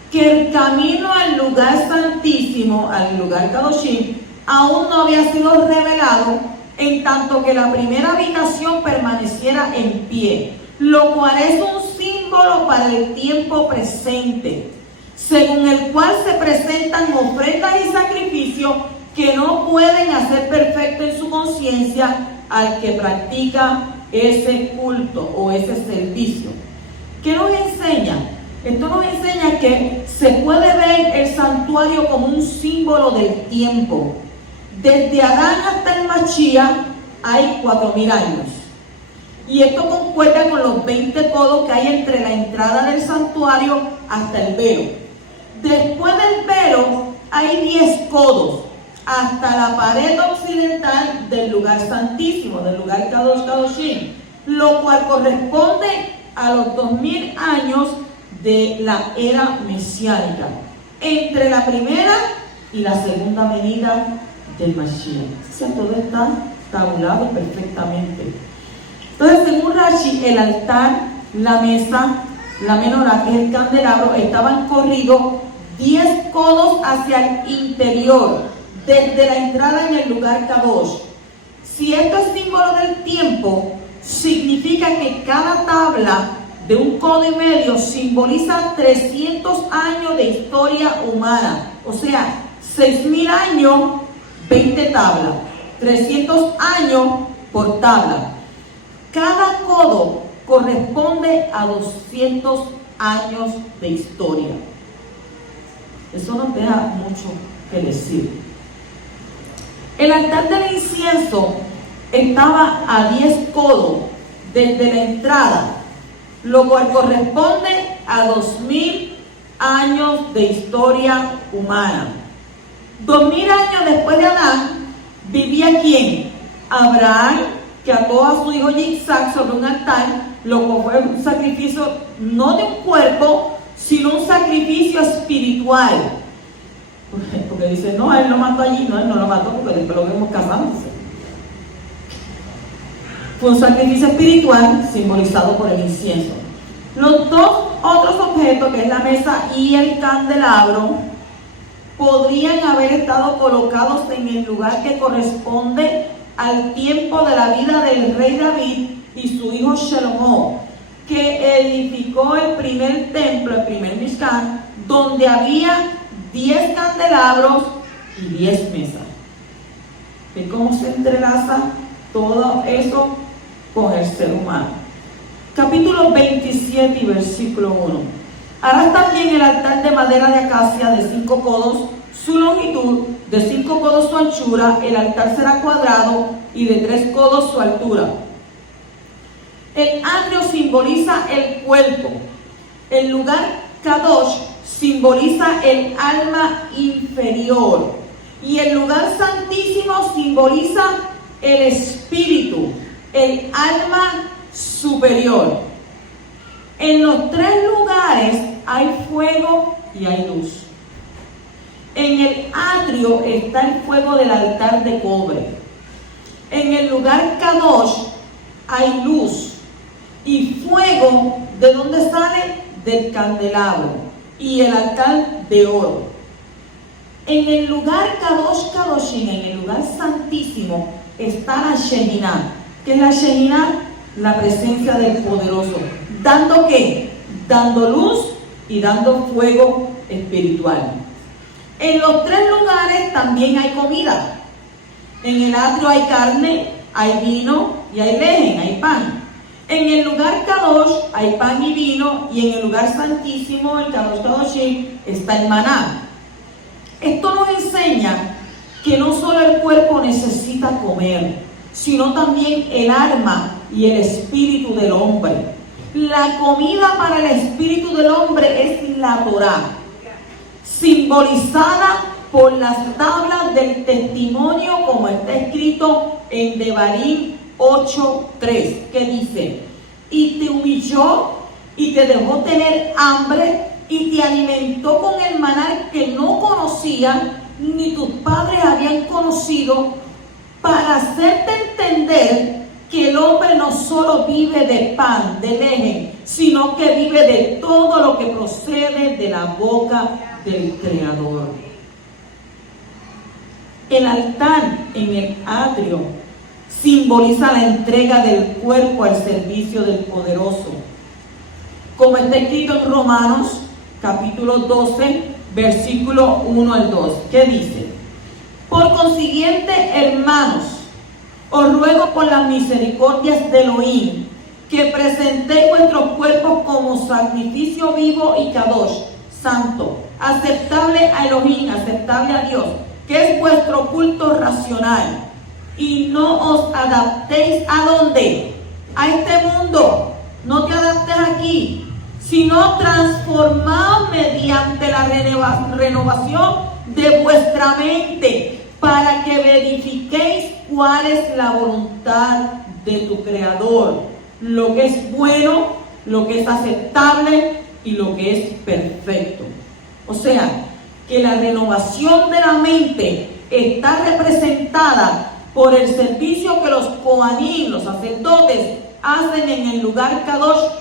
que el camino al lugar santísimo, al lugar Kadoshim, aún no había sido revelado, en tanto que la primera habitación permaneciera en pie, lo cual es un símbolo para el tiempo presente, según el cual se presentan ofrendas y sacrificios que no pueden hacer perfecto en su conciencia al que practica ese culto o ese servicio. ¿Qué nos enseña? Esto nos enseña que se puede ver el santuario como un símbolo del tiempo. Desde Adán hasta el Mashiach hay 4000 años. Y esto concuerda con los 20 codos que hay entre la entrada del santuario hasta el velo. Después del velo hay 10 codos hasta la pared occidental del lugar santísimo, del lugar Kadosh Kadoshim, lo cual corresponde a los 2000 años de la era mesiánica, entre la primera y la segunda venida del Mashiach. O sea, todo está tabulado perfectamente. Entonces, según Rashi, el altar, la mesa, la menorá, que es el candelabro, estaban corridos 10 codos hacia el interior, desde la entrada en el lugar Kadosh. Si esto es símbolo del tiempo, significa que cada tabla de 1,5 codos simboliza 300 años de historia humana. O sea, 6,000 años, 20 tablas. 300 años por tabla. Cada codo corresponde a 200 años de historia. Eso nos deja mucho que decir. El altar del incienso estaba a 10 codos desde la entrada, lo cual corresponde a 2,000 años de historia humana. 2,000 años después de Adán, ¿vivía quién? Abraham, que ató a su hijo Isaac sobre un altar, lo cual fue un sacrificio no de un cuerpo, sino un sacrificio espiritual. Porque dice, no, él lo mató allí. No, él no lo mató porque después lo vemos casándose. Fue un sacrificio espiritual simbolizado por el incienso. Los dos otros objetos, que es la mesa y el candelabro, podrían haber estado colocados en el lugar que corresponde al tiempo de la vida del rey David y su hijo Salomón, que edificó el primer templo, el primer Mishkan, donde había 10 candelabros y 10 mesas. ¿Ve cómo se entrelaza todo eso con el ser humano? Capítulo 27 y versículo 1. Harás también el altar de madera de acacia de 5 codos, su longitud, de 5 codos su anchura. El altar será cuadrado y de 3 codos su altura. El atrio simboliza el cuerpo. El lugar Kadosh simboliza el alma inferior. Y el lugar santísimo simboliza el espíritu, el alma superior. En los 3 lugares hay fuego y hay luz. En el atrio está el fuego del altar de cobre. En el lugar Kadosh hay luz y fuego. ¿De dónde sale? Del candelabro y el altar de oro. En el lugar Kadosh Kadoshim, en el lugar santísimo, está la Shekinah. ¿Qué es la Shekinah? La presencia del poderoso. ¿Dando qué? Dando luz y dando fuego espiritual. En los 3 lugares también hay comida. En el atrio hay carne, hay vino y hay lejen, hay pan. En el lugar Kadosh hay pan y vino, y en el lugar santísimo, el Kadosh Kadoshim, está el maná. Esto nos enseña que no solo el cuerpo necesita comer, sino también el alma y el espíritu del hombre. La comida para el espíritu del hombre es la Torá, simbolizada por las tablas del testimonio, como está escrito en Devarim 8:3, que dice: y te humilló y te dejó tener hambre y te alimentó con el maná que no conocía ni tus padres habían conocido, para hacerte entender que el hombre no solo vive de pan, de leche, sino que vive de todo lo que procede de la boca del Creador. El altar en el atrio simboliza la entrega del cuerpo al servicio del poderoso, como está escrito en Romanos capítulo 12 versículo 1 al 2, que dice: por consiguiente, hermanos, os ruego por las misericordias de Elohim, que presentéis vuestros cuerpos como sacrificio vivo y kadosh, santo, aceptable a Elohim, aceptable a Dios, que es vuestro culto racional. Y no os adaptéis ¿a dónde? A este mundo. No te adaptes aquí, sino transformaos mediante la renovación de vuestra mente, para que verifiquéis cuál es la voluntad de tu Creador, lo que es bueno, lo que es aceptable y lo que es perfecto. O sea, que la renovación de la mente está representada por el servicio que los Kohanim, los sacerdotes, hacen en el lugar Kadosh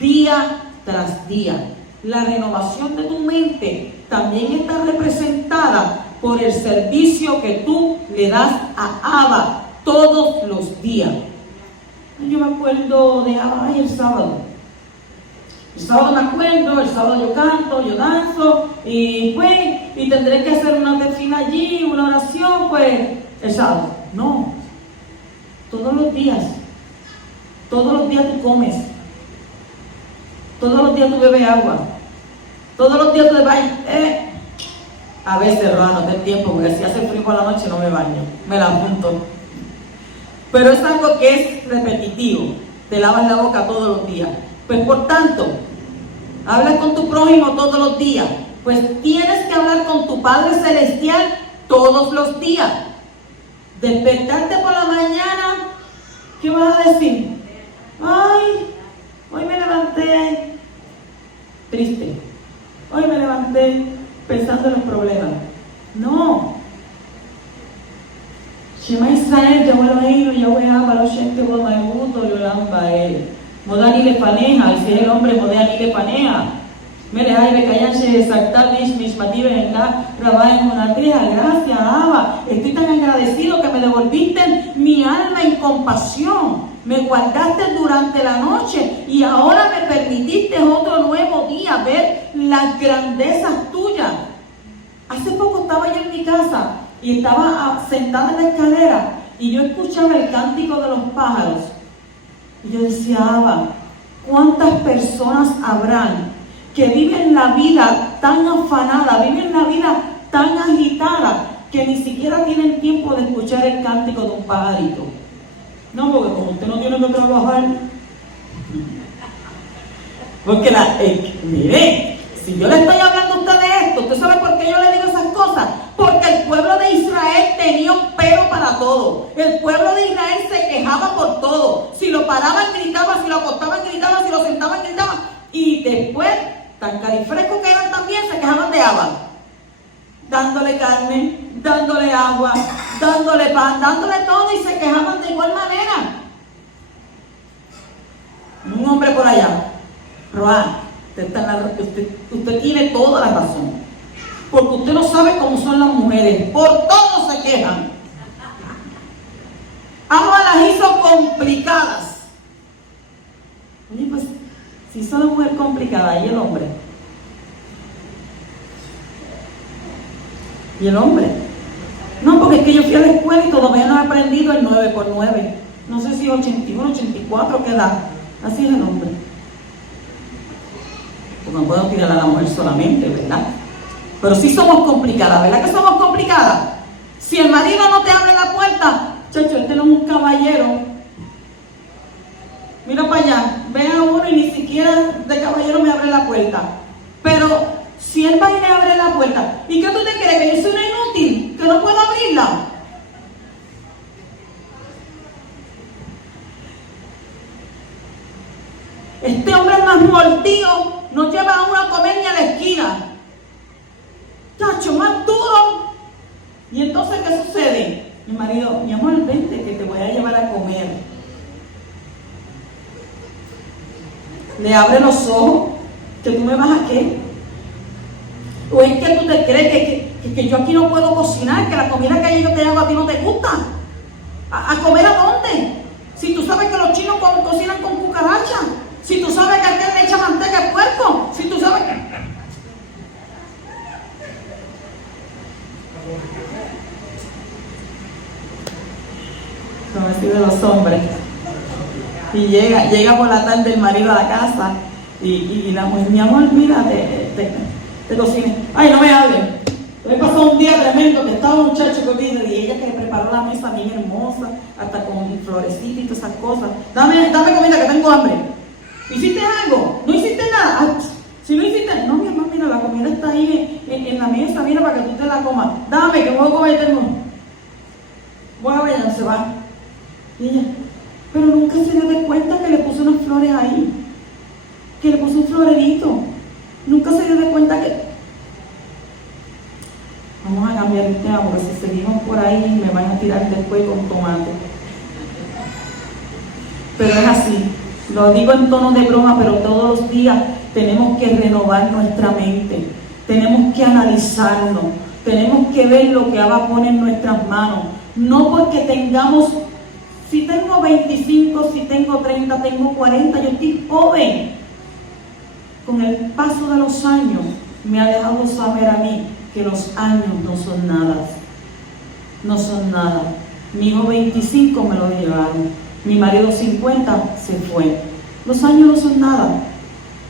día tras día. La renovación de tu mente también está representada por el servicio que tú le das a Abba todos los días. Yo me acuerdo de Abba, el sábado. El sábado me acuerdo, el sábado yo canto, yo danzo, y pues, y tendré que hacer una tefila allí, una oración, pues, el sábado. No, todos los días tú comes, todos los días tú bebes agua, todos los días tú te bañas. A veces, hermano, no tengo tiempo, porque si hace frío por la noche no me baño, me la apunto. Pero es algo que es repetitivo, te lavas la boca todos los días. Pues por tanto, hablas con tu prójimo todos los días. Pues tienes que hablar con tu Padre Celestial todos los días. Despertarte por la mañana, ¿qué vas a decir? Ay, hoy me levanté triste. Hoy me levanté pensando en los problemas. No. Shema Israel, Yahweh Eloheinu, Yahweh Abba, Lo Shem Tevo Malchut, Olam Bael. Modani le paneja, y si es el hombre, Modani le paneja. Melehai Bekayan Shesakta Mish Mishmati Benla Rabá en Monatria. Gracias, Abba. Estoy tan agradecido que me devolviste mi alma en compasión. Me guardaste durante la noche y ahora me permitiste otro nuevo día ver las grandezas tuyas. Hace poco estaba yo en mi casa y estaba sentada en la escalera y yo escuchaba el cántico de los pájaros. Y yo decía, Abba, ¿cuántas personas habrán que viven la vida tan afanada, viven la vida tan agitada, que ni siquiera tienen tiempo de escuchar el cántico de un pajarito? No, porque como usted no tiene que trabajar. Porque mire, si yo le estoy hablando a usted de esto, ¿usted sabe por qué yo le digo esas cosas? Porque el pueblo de Israel tenía un pero para todo. El pueblo de Israel se quejaba por todo. Si lo paraban, gritaba, si lo acostaban, gritaban, si lo sentaban, gritaban. Y después, tan carifrescos que eran también, se quejaban de Abba. Dándole carne, dándole agua, dándole pan, dándole todo, y se quejaban de igual manera. Un hombre por allá, Roa, usted tiene toda la razón, porque usted no sabe cómo son las mujeres, por todo se quejan. Abba las hizo complicadas. Oye, pues, si son las mujeres complicadas, ¿y el hombre? ¿Y el hombre? No, porque es que yo fui a la escuela y todavía no he aprendido el 9 por 9. No sé si 81, 84, ¿qué da? Así es el hombre. Pues no puedo tirar a la mujer solamente, ¿verdad? Pero sí somos complicadas, ¿verdad que somos complicadas? Si el marido no te abre la puerta, chacho, este no es un caballero. Mira para allá, ve a uno y ni siquiera de caballero me abre la puerta. Pero si él va y le abre la puerta, ¿y qué tú te crees? ¿Que yo soy una inútil? ¿Que no puedo abrirla? Este hombre más mordido no lleva a uno a comer ni a la esquina. Chacho, más duro. Y entonces, ¿qué sucede? Mi marido, mi amor, vente que te voy a llevar a comer. Le abre los ojos, que tú me vas a qué. ¿O es que tú te crees que yo aquí no puedo cocinar, que la comida que yo te hago a ti no te gusta? ¿A comer a dónde? Si tú sabes que los chinos cocinan con cucaracha, si tú sabes que aquel le echa manteca de puerco, si tú sabes que... Son así de los hombres. Y llega por la tarde el marido a la casa y la mujer, mi amor, mira, te cocine. Ay, no me hablen. Me pasó un día tremendo que estaba un muchacho que vino y ella que le preparó la mesa bien hermosa, hasta con florecitas y todas esas cosas. Dame comida que tengo hambre. ¿Hiciste algo? ¿No hiciste nada? Ah, si no hiciste, no, mi hermano, mira, la comida está ahí en la mesa, mira, para que tú te la comas. Dame, que voy a comer, tengo. Voy a ver, se va. Y ella, pero nunca se dio de cuenta que le puso unas flores ahí, que le puso un florerito. Nunca se dio de cuenta que... Vamos a cambiar el tema, porque si seguimos por ahí me van a tirar después con tomate. Pero es así, lo digo en tono de broma, pero todos los días tenemos que renovar nuestra mente, tenemos que analizarnos, tenemos que ver lo que Abba pone en nuestras manos. No porque tengamos, si tengo 25, si tengo 30, tengo 40, yo estoy joven. Con el paso de los años me ha dejado saber a mí que los años no son nada. No son nada. Mi hijo 25 me lo llevaron. Mi marido 50 se fue. Los años no son nada.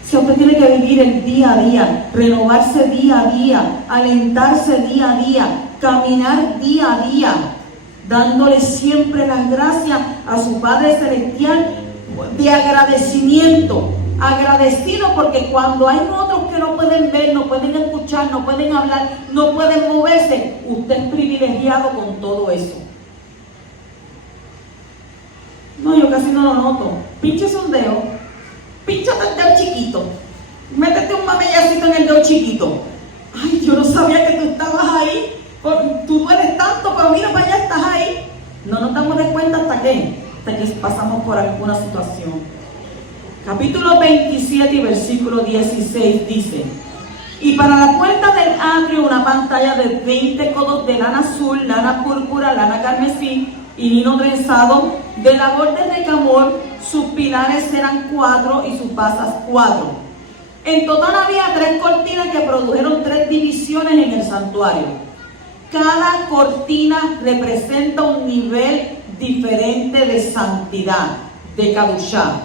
Si usted tiene que vivir el día a día, renovarse día a día, alentarse día a día, caminar día a día, dándole siempre las gracias a su Padre Celestial de agradecimiento. Agradecido porque cuando hay otros que no pueden ver, no pueden escuchar, no pueden hablar, no pueden moverse, usted es privilegiado con todo eso. No, yo casi no lo noto. Pínchese un dedo, pínchate el dedo chiquito, métete un mamellacito en el dedo chiquito. Ay, yo no sabía que tú estabas ahí, tú dueles tanto, pero mira para allá, estás ahí. No nos damos de cuenta hasta que pasamos por alguna situación. Capítulo 27 y versículo 16 dice: y para la puerta del atrio una pantalla de 20 codos de lana azul, lana púrpura, lana carmesí y lino trenzado, de labor de recamor. Sus pilares eran 4 y sus basas 4. En total había 3 cortinas que produjeron 3 divisiones en el santuario. Cada cortina representa un nivel diferente de santidad, de Kadushá.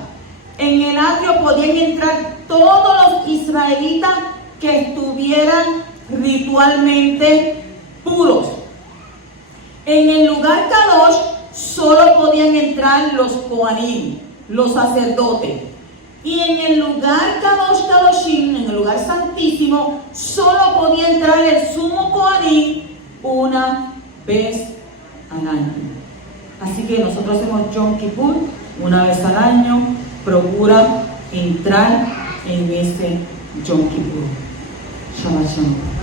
En el atrio podían entrar todos los israelitas que estuvieran ritualmente puros. En el lugar Kadosh solo podían entrar los Kohanim, los sacerdotes. Y en el lugar Kadosh Kadoshim, en el lugar santísimo, solo podía entrar el sumo Kohanim una vez al año. Así que nosotros hacemos Yom Kippur una vez al año. Procura entrar en ese Yom Kippur. Shabbat Shalom.